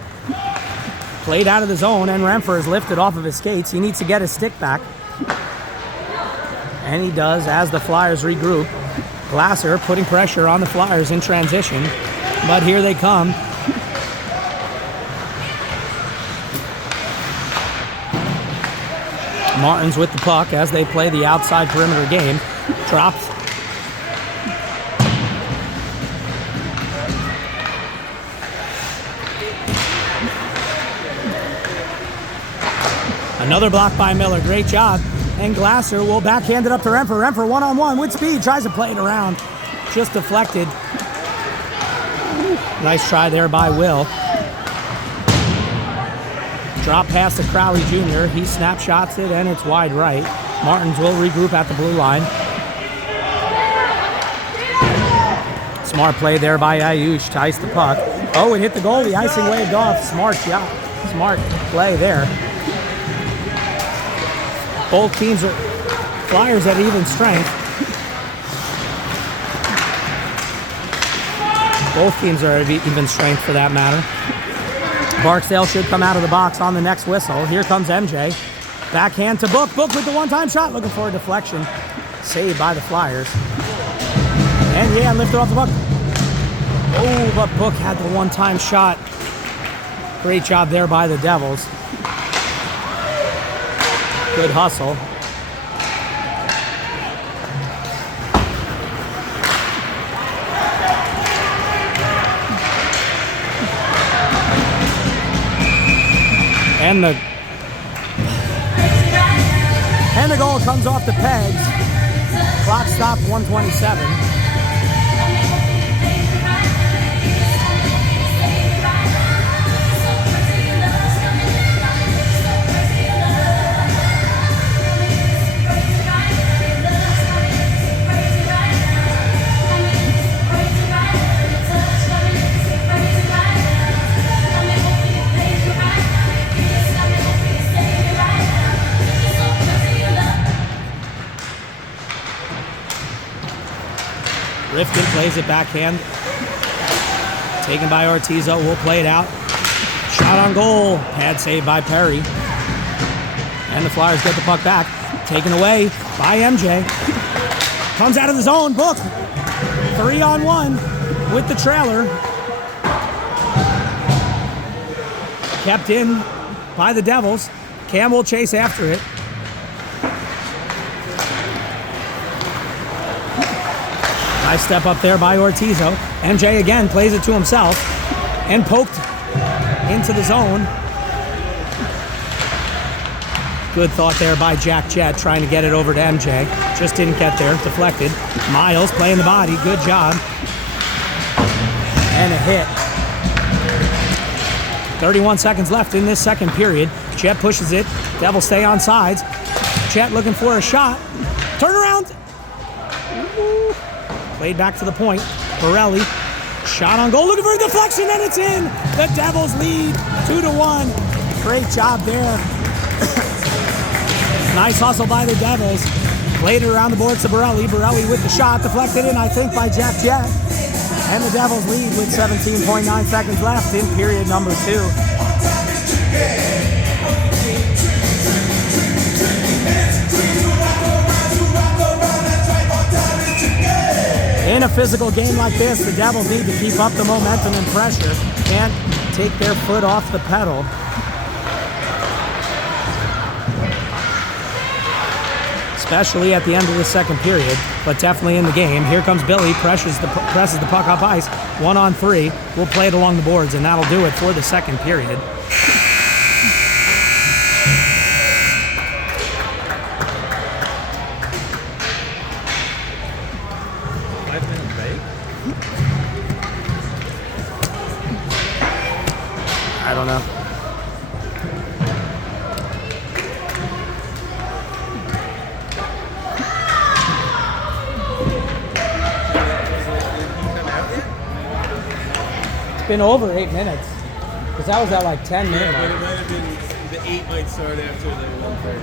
Played out of the zone, and Renfer is lifted off of his skates. He needs to get his stick back. And he does as the Flyers regroup. Glasser putting pressure on the Flyers in transition. But here they come. Martins with the puck as they play the outside perimeter game. Drops. Another block by Miller. Great job. And Glasser will backhand it up to Renfer. Renfer one-on-one with speed. Tries to play it around. Just deflected. Nice try there by Will. Drop pass to Crowley Jr. He snapshots it, and it's wide right. Martins will regroup at the blue line. Smart play there by Ayush to ice the puck. Oh, it hit the goalie. Icing waved off. Smart shot. Smart play there. Both teams are Flyers at even strength. Both teams are at even strength for that matter. Barksdale should come out of the box on the next whistle. Here comes MJ. Backhand to Book. Book with the one-time shot. Looking for a deflection. Saved by the Flyers. And yeah, lifted off the puck. Oh, but Book had the one-time shot. Great job there by the Devils. Good hustle. And the goal comes off the pegs. Clock stopped 1:27. Rifkin plays it backhand. Taken by Ortizo. We'll play it out. Shot on goal. Pad save by Perry. And the Flyers get the puck back. Taken away by MJ. Comes out of the zone. Book. 3-on-1 with the trailer. Kept in by the Devils. Cam will chase after it. Nice step up there by Ortizo. MJ again plays it to himself and poked into the zone. Good thought there by Jack Jett trying to get it over to MJ. Just didn't get there. Deflected. Miles playing the body. Good job. And a hit. 31 seconds left in this second period. Jett pushes it. Devils stay on sides. Jett looking for a shot. Turn around. Ooh. Played back to the point. Borelli. Shot on goal. Looking for a deflection and it's in. The Devils lead 2-1. Great job there. Nice hustle by the Devils. Played it around the boards to Borelli. Borelli with the shot. Deflected in, I think, by Jack Jett. And the Devils lead with 17.9 seconds left in period number 2. In a physical game like this, the Devils need to keep up the momentum and pressure. Can't take their foot off the pedal. Especially at the end of the second period, but definitely in the game. Here comes Billy, presses the puck up ice. 1-on-3. We'll play it along the boards, and that'll do it for the second period. I don't know. It's been over 8 minutes. Because that was at like 10 minutes. Yeah, but it might have been, the 8 might start after the 1:30.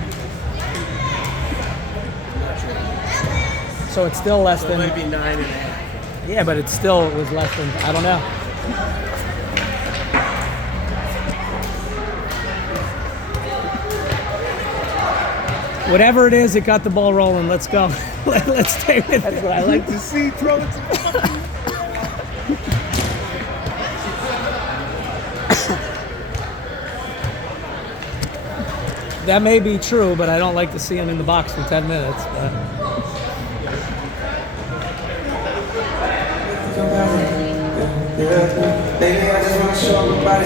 I'm not sure. So it's still less So than... it might be 9.5. Yeah, but it still was less than... I don't know. Whatever it is, it got the ball rolling. Let's go. Let's stay with it. That's what I like to see. Throw it to fucking... That may be true, but I don't like to see him in the box for 10 minutes. But. Baby, I just wanna show my body.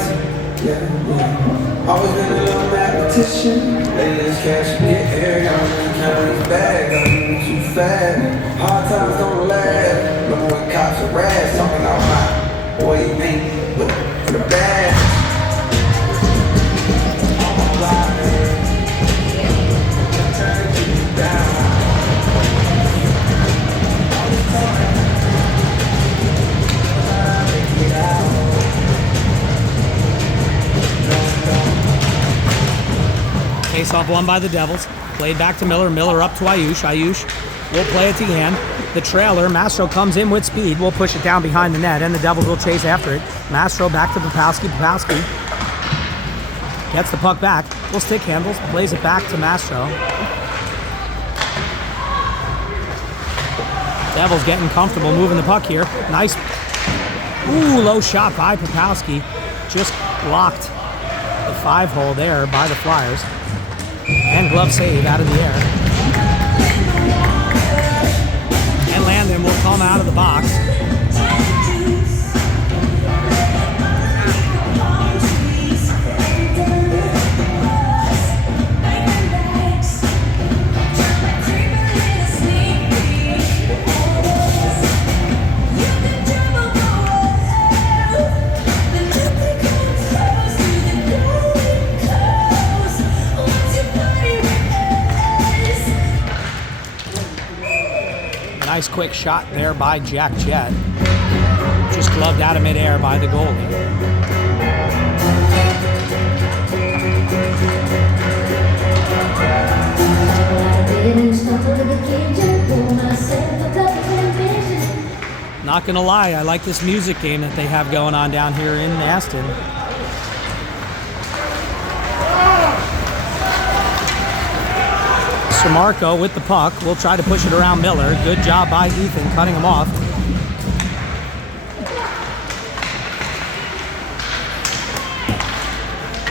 Yeah. Always been a little mathematician. Lately, this cash get here. I'm counting these bags. I'm moving too fast. Hard times don't last. Remember when cops are rats talking about my boy, you think, but for the bad. Face-off won by the Devils. Played back to Miller. Miller up to Ayush. Ayush will play it to Yan. The trailer. Mastro comes in with speed. We'll push it down behind the net, and the Devils will chase after it. Mastro back to Popowski. Popowski gets the puck back. Will stick handles. Plays it back to Mastro. Devils getting comfortable moving the puck here. Nice Ooh, low shot by Popowski. Just blocked the 5-hole there by the Flyers. And glove save out of the air. And Landon will come out of the box. Nice quick shot there by Jack Jett. Just gloved out of midair by the goalie. Not gonna lie, I like this music game that they have going on down here in Aston. Marco with the puck will try to push it around Miller. Good job by Ethan cutting him off.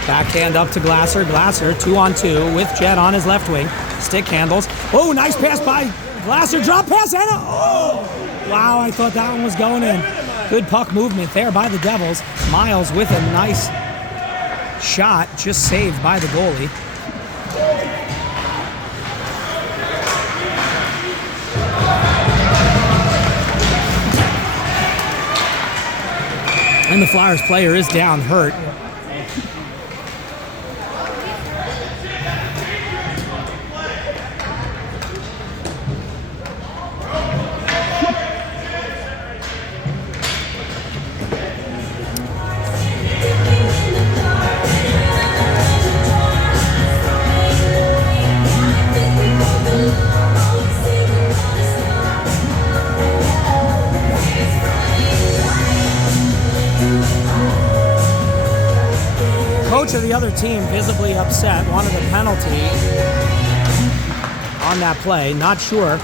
Backhand up to Glasser. Glasser 2-on-2 with Jett on his left wing. Stick handles. Oh, nice pass by Glasser. Drop pass and wow, I thought that one was going in. Good puck movement there by the Devils. Miles with a nice shot, just saved by the goalie. And the Flyers player is down, hurt. Coach of the other team visibly upset, wanted a penalty on that play, not sure.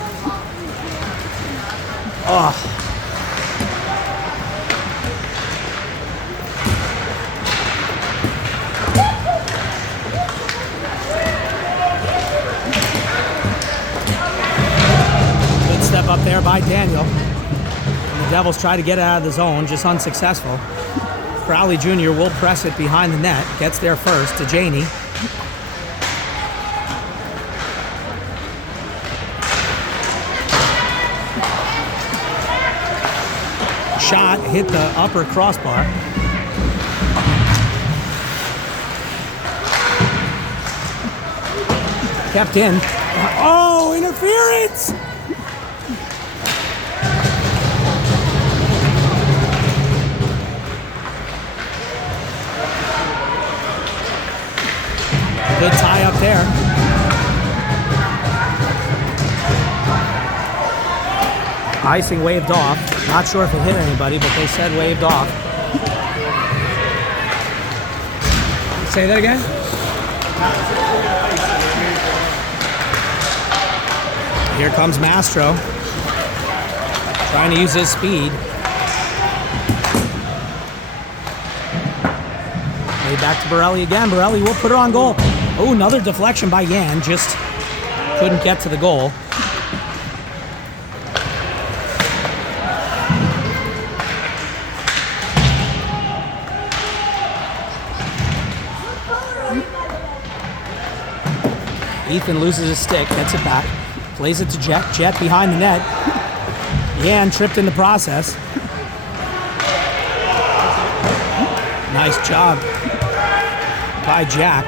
Good step up there by Daniel. And the Devils try to get it out of the zone, just unsuccessful. Crowley Jr. will press it behind the net. Gets there first to Janey. Shot hit the upper crossbar. Kept in. Oh, interference! Good tie up there. Icing waved off. Not sure if it hit anybody, but they said waved off. Say that again? Here comes Mastro. Trying to use his speed. Back to Borelli again. Borelli will put it on goal. Oh, another deflection by Yan. Just couldn't get to the goal. Ethan loses his stick, gets it back, plays it to Jett. Jett behind the net. Yan tripped in the process. Nice job by Jack.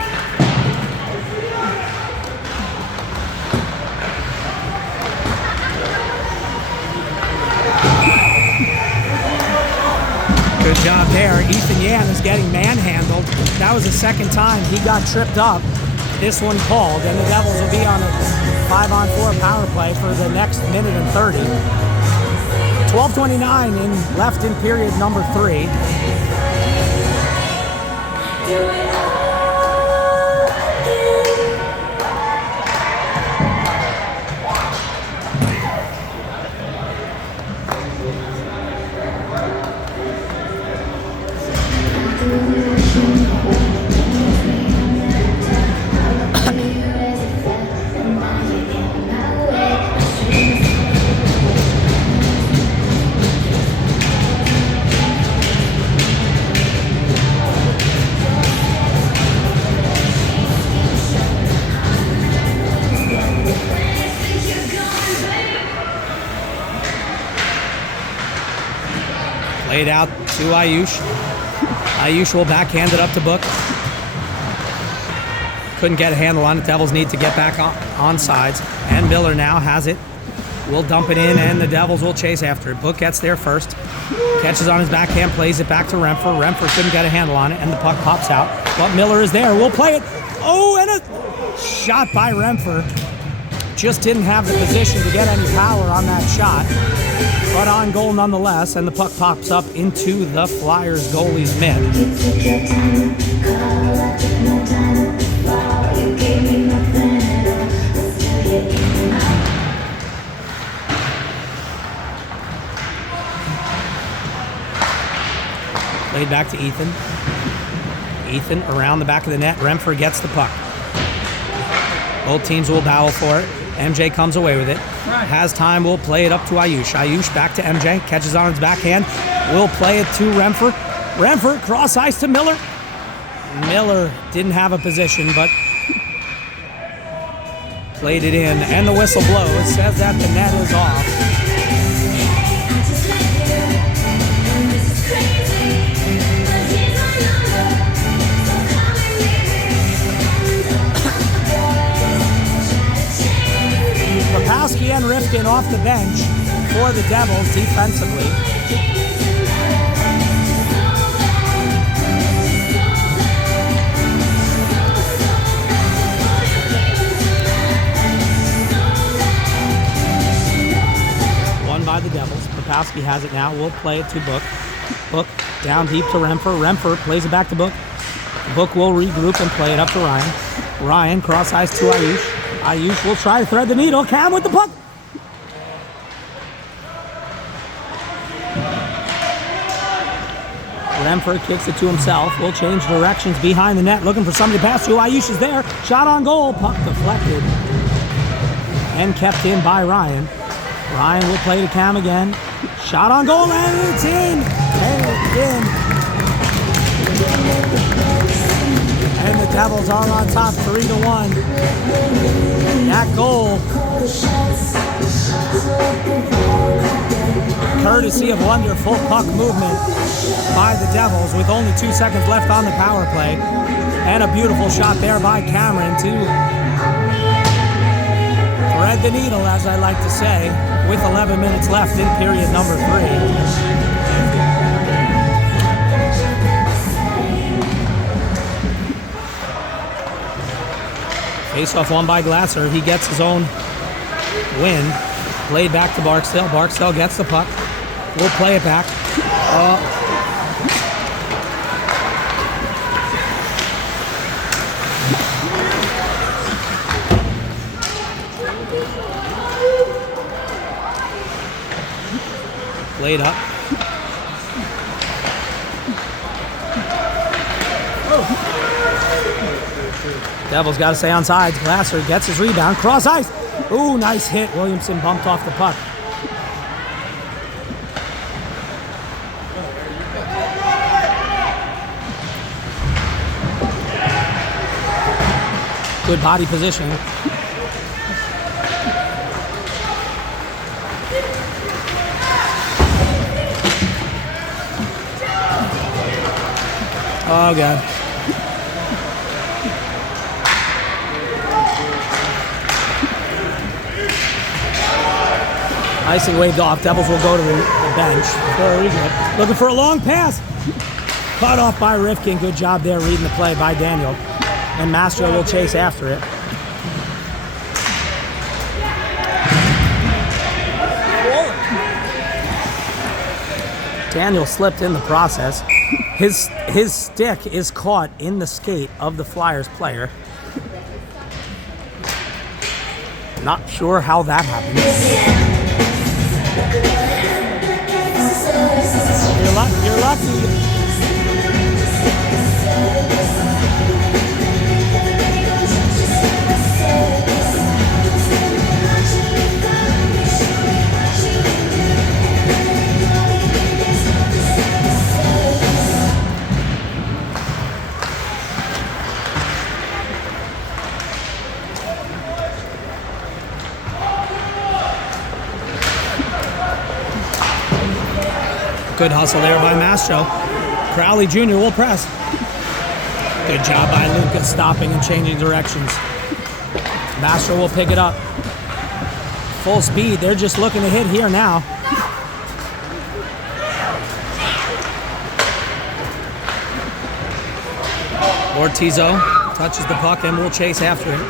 Good job there. Ethan Yan is getting manhandled. That was the second time he got tripped up. This one called, and the Devils will be on a 5-on-4 power play for the next minute and 30. 12:29 left in period number 3. Laid out to Ayush. Ayush will backhand it up to Book. Couldn't get a handle on it. Devils need to get back on sides. And Miller now has it. Will dump it in, and the Devils will chase after it. Book gets there first. Catches on his backhand, plays it back to Remfer. Remfer couldn't get a handle on it, and the puck pops out. But Miller is there. We'll play it. Oh, and a shot by Remfer. Just didn't have the position to get any power on that shot. But on goal nonetheless, and the puck pops up into the Flyers goalie's mitt. Played back to Ethan. Ethan around the back of the net. Remfer gets the puck. Both teams will battle for it. MJ comes away with it. Has time, will play it up to Ayush. Ayush back to MJ. Catches on his backhand. Will play it to Remfer. Remfer cross ice to Miller. Miller didn't have a position, but played it in. And the whistle blows. Says that the net is off. Rapowski and Rifkin off the bench for the Devils defensively. Won by the Devils. Rapowski has it now. We'll play it to Book. Book down deep to Remfer. Remfer plays it back to Book. Book will regroup and play it up to Ryan. Ryan cross ice to Ayush. Ayush will try to thread the needle. Cam with the puck. Remfer kicks it to himself. Will change directions behind the net. Looking for somebody to pass to. Ayush is there. Shot on goal. Puck deflected. And kept in by Ryan. Ryan will play to Cam again. Shot on goal and it's in. And it's in. And the Devils are on top 3-1. That goal, courtesy of wonderful puck movement by the Devils with only 2 seconds left on the power play. And a beautiful shot there by Cameron to thread the needle, as I like to say, with 11 minutes left in period number 3. Face-off won by Glasser. He gets his own win. Played back to Barksdale. Barksdale gets the puck. We'll play it back. Played up. Devils got to stay on sides. Glasser gets his rebound. Cross ice. Ooh, nice hit. Williamson bumped off the puck. Good body positioning. Oh, God. Icing waved off. Devils will go to the bench. Looking for a long pass. Cut off by Rifkin. Good job there reading the play by Daniel. And Mastro will chase after it. Daniel slipped in the process. His stick is caught in the skate of the Flyers player. Not sure how that happened. You're lucky. Good hustle there by Mastro. Crowley Jr. will press. Good job by Lucas stopping and changing directions. Mastro will pick it up. Full speed. They're just looking to hit here now. Ortizo touches the puck and will chase after it.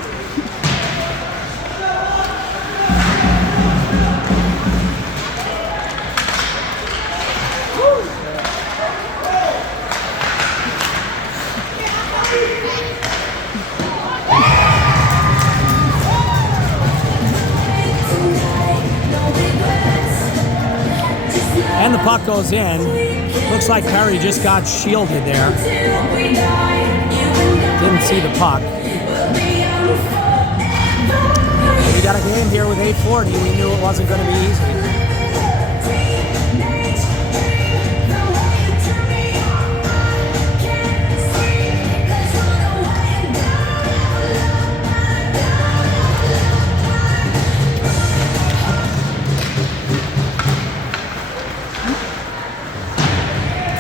And the puck goes in. Looks like Perry just got shielded there. Didn't see the puck. We got a game here with 8:40. We knew it wasn't going to be easy.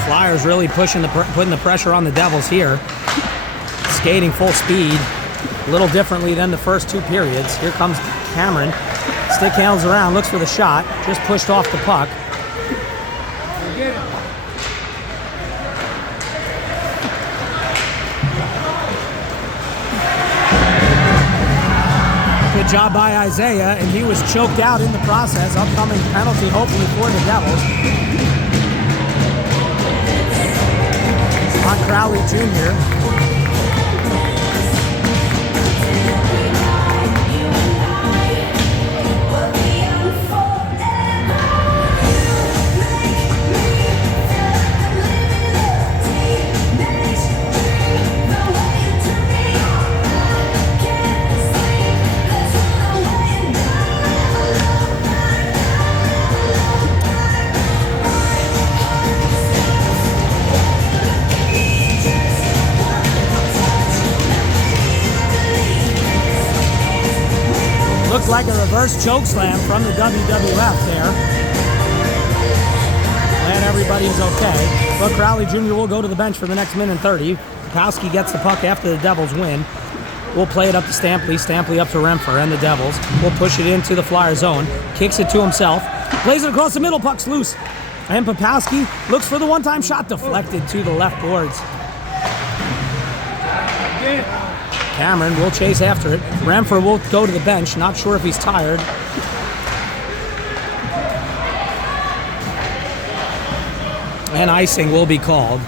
Flyers really putting the pressure on the Devils here. Skating full speed, a little differently than the first two periods. Here comes Cameron. Stick handles around, looks for the shot. Just pushed off the puck. Good job by Isaiah, and he was choked out in the process. Upcoming penalty, hopefully, for the Devils. On Crowley Jr. Looks like a reverse choke slam from the WWF there. Glad everybody is okay. But Crowley Jr. will go to the bench for the next minute and 30. Kapowski gets the puck after the Devils win. We'll play it up to Stampley. Stampley up to Remfer and the Devils. We'll push it into the Flyer zone. Kicks it to himself. Plays it across the middle. Puck's loose. And Popowski looks for the one-time shot, deflected to the left boards. Cameron will chase after it. Remfer will go to the bench. Not sure if he's tired. And icing will be called.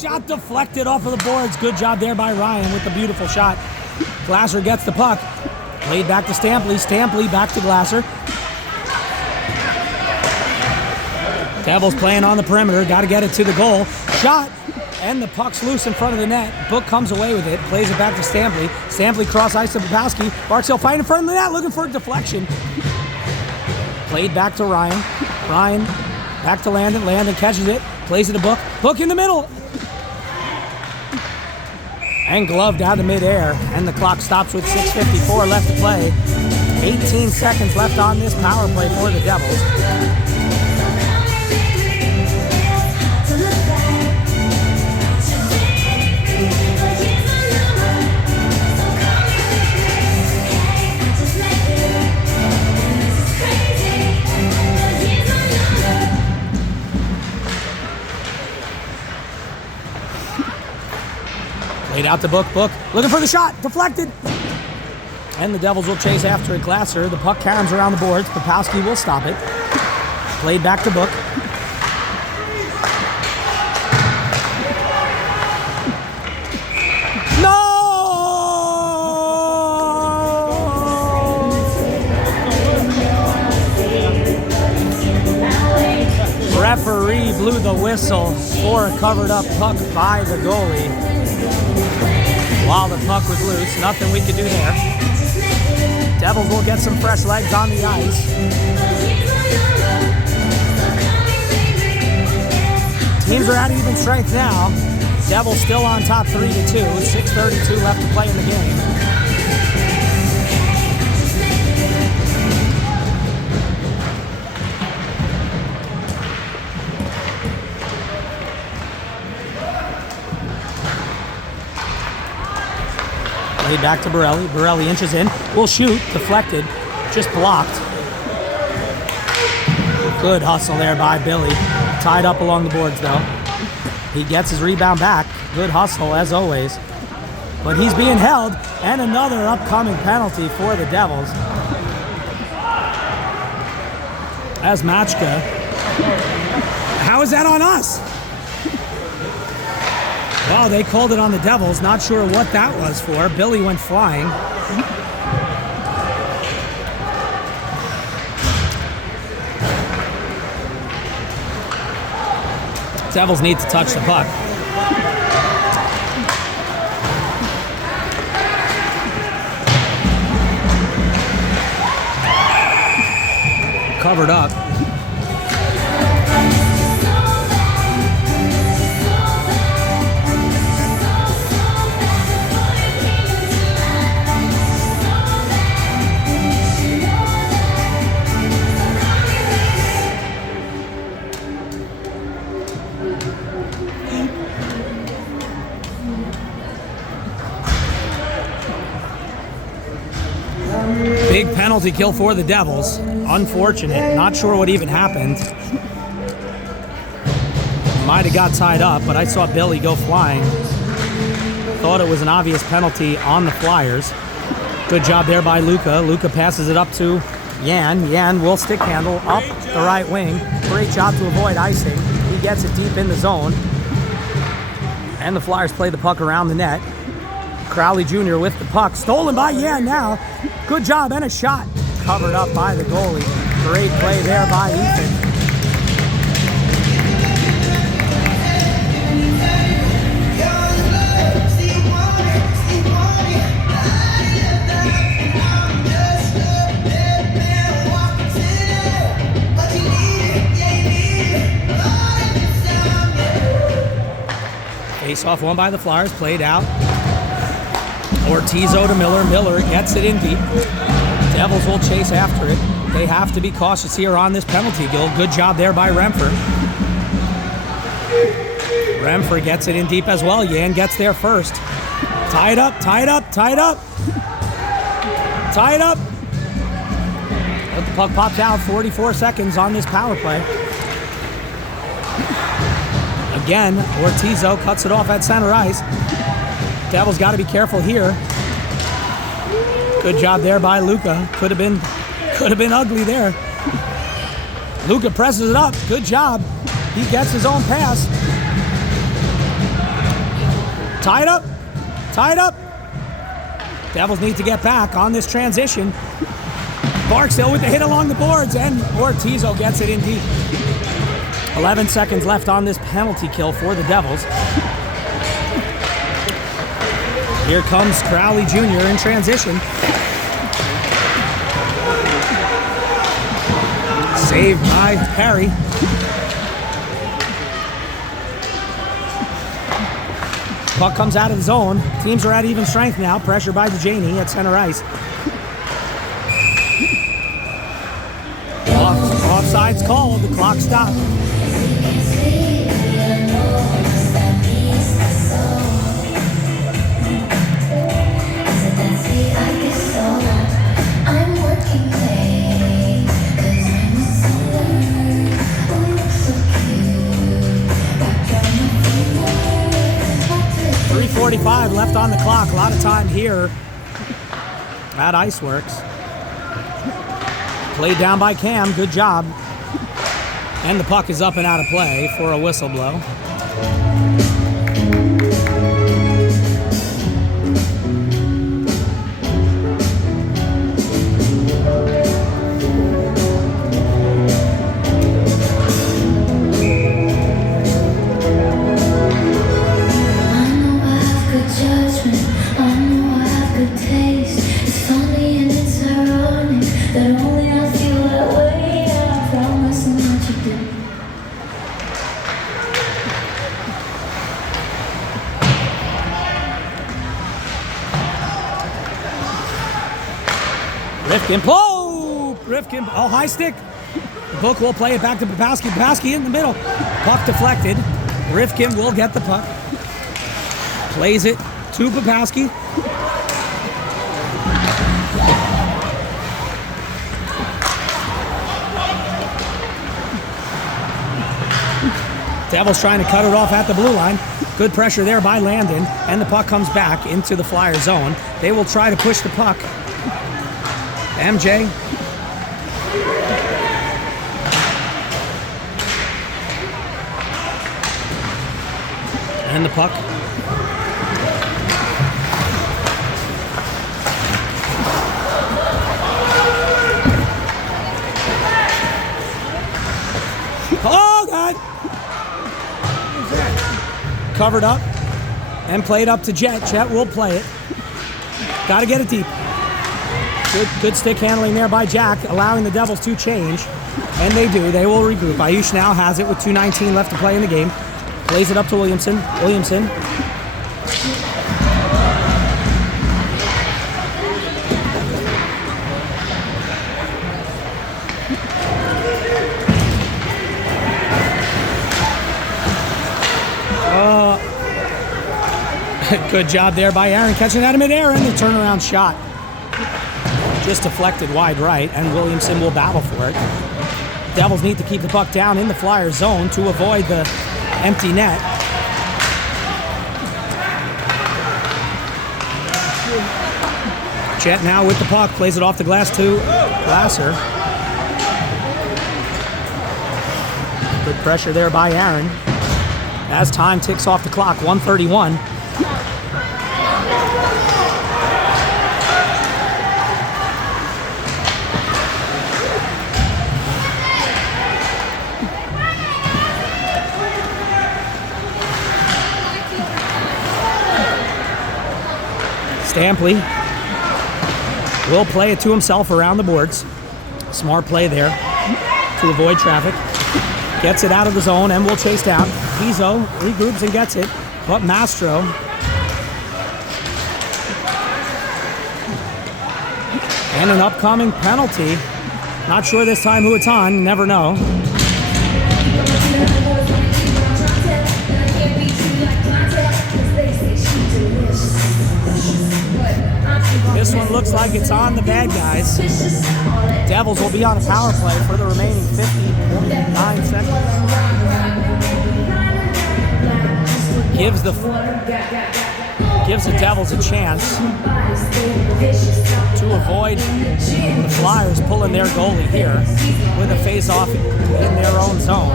Shot deflected off of the boards. Good job there by Ryan with the beautiful shot. Glasser gets the puck. Played back to Stampley. Stampley back to Glasser. Devils playing on the perimeter. Got to get it to the goal. Shot. And the puck's loose in front of the net. Book comes away with it. Plays it back to Stampley. Stampley cross ice to Popowski. Barksdale fighting in front of the net. Looking for a deflection. Played back to Ryan. Ryan back to Landon. Landon catches it. Plays it to Book. Book in the middle. And gloved out of midair. And the clock stops with 6:54 left to play. 18 seconds left on this power play for the Devils. Played out to Book. Book looking for the shot. Deflected. And the Devils will chase after it. Glasser. The puck caroms around the boards. Popowski will stop it. Played back to Book. No! Referee blew the a whistle for a covered up puck by the goalie. While the puck was loose, nothing we could do there. Devils will get some fresh legs on the ice. Teams are at even strength now. Devils still on top 3-2. 6:32 left to play in the game. Play back to Borelli. Borelli inches in. Will shoot. Deflected. Just blocked. Good hustle there by Billy. Tied up along the boards though. He gets his rebound back. Good hustle as always. But he's being held, and another upcoming penalty for the Devils. As Machka. How is that on us? Well, they called it on the Devils. Not sure what that was for. Billy went flying. Devils need to touch the puck. Covered up. Big penalty kill for the Devils. Unfortunate. Not sure what even happened. Might have got tied up, but I saw Billy go flying. Thought it was an obvious penalty on the Flyers. Good job there by Luka. Luka passes it up to Yan. Yan will stick handle up the right wing. Great job to avoid icing. He gets it deep in the zone. And the Flyers play the puck around the net. Crowley Jr. with the puck. Stolen by Yan now. Good job and a shot. Covered up by the goalie. Great play there by Ethan. Face off won by the Flyers. Played out. Ortizo to Miller. Miller gets it in deep. Devils will chase after it. They have to be cautious here on this penalty kill. Good job there by Remfer. Remfer gets it in deep as well. Yan gets there first. Tied up, tied up, tied up. Tied up. But the puck popped out. 44 seconds on this power play. Again, Ortizo cuts it off at center ice. Devils got to be careful here. Good job there by Luka. Could have been ugly there. Luka presses it up. Good job. He gets his own pass. Tied up. Tied up. Devils need to get back on this transition. Barksdale with the hit along the boards, and Ortizo gets it in deep. 11 seconds left on this penalty kill for the Devils. Here comes Crowley Jr. in transition. Saved by Perry. Puck comes out of the zone. Teams are at even strength now. Pressure by DeJaney at center ice. Offside's called. The clock stopped. I'm working late, 'cause I'm so learned. Oh, you look so cute. Back on my 3:45 left on the clock. A lot of time here at Iceworks. Played down by Cam. Good job. And the puck is up and out of play for a whistle blow. that only I feel that way. I promise I'm not you do. Rifkin, oh, Rifkin, oh, high stick. Book will play it back to Popowski. Popowski in the middle. Puck deflected. Rifkin will get the puck. Plays it to Popowski. Devils trying to cut it off at the blue line. Good pressure there by Landon, and the puck comes back into the Flyer zone. They will try to push the puck. MJ. And the puck. Oh, God. Covered up and played up to Jet. Jet will play it. Got to get it deep. Good stick handling there by Jack, allowing the Devils to change. And they do. They will regroup. AYHL now has it with 2:19 left to play in the game. Plays it up to Williamson. Williamson. Good job there by Aaron, catching that in midair, and the turnaround shot just deflected wide right, and Williamson will battle for it. Devils need to keep the puck down in the Flyer zone to avoid the empty net. Jet now with the puck, plays it off the glass to Glasser. Good pressure there by Aaron. As time ticks off the clock, 1:31. Stampley will play it to himself around the boards. Smart play there to avoid traffic. Gets it out of the zone and will chase down. Pizzo regroups and gets it, but Mastro and an upcoming penalty. Not sure this time who it's on, never know. This one looks like it's on the bad guys. Devils will be on a power play for the remaining 59 seconds. Gives the Devils a chance to avoid the Flyers pulling their goalie here with a face-off in their own zone.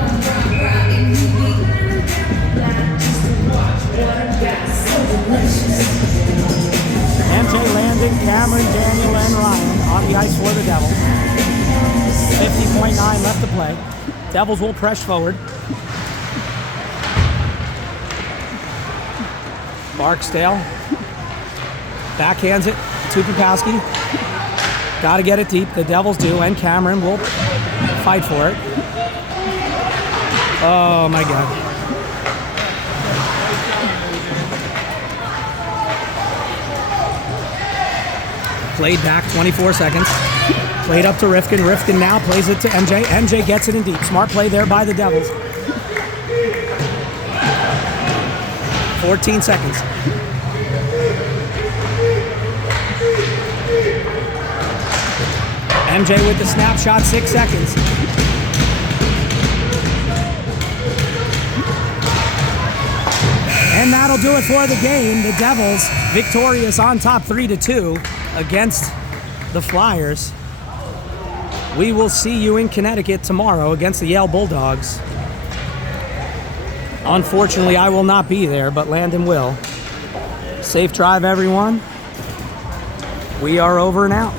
MJ, Landon, Cameron, Daniel, and Ryan on the ice for the Devils. 50.9 left to play. Devils will press forward. Barksdale backhands it to Popowski. Got to get it deep. The Devils do, and Cameron will fight for it. Oh, my God. Played back 24 seconds. Played up to Rifkin. Rifkin now plays it to MJ. MJ gets it in deep. Smart play there by the Devils. 14 seconds. MJ with the snapshot, 6 seconds. And that'll do it for the game. The Devils victorious on top 3-2 against the Flyers. We will see you in Connecticut tomorrow against the Yale Bulldogs. Unfortunately, I will not be there, but Landon will. Safe drive, everyone. We are over and out.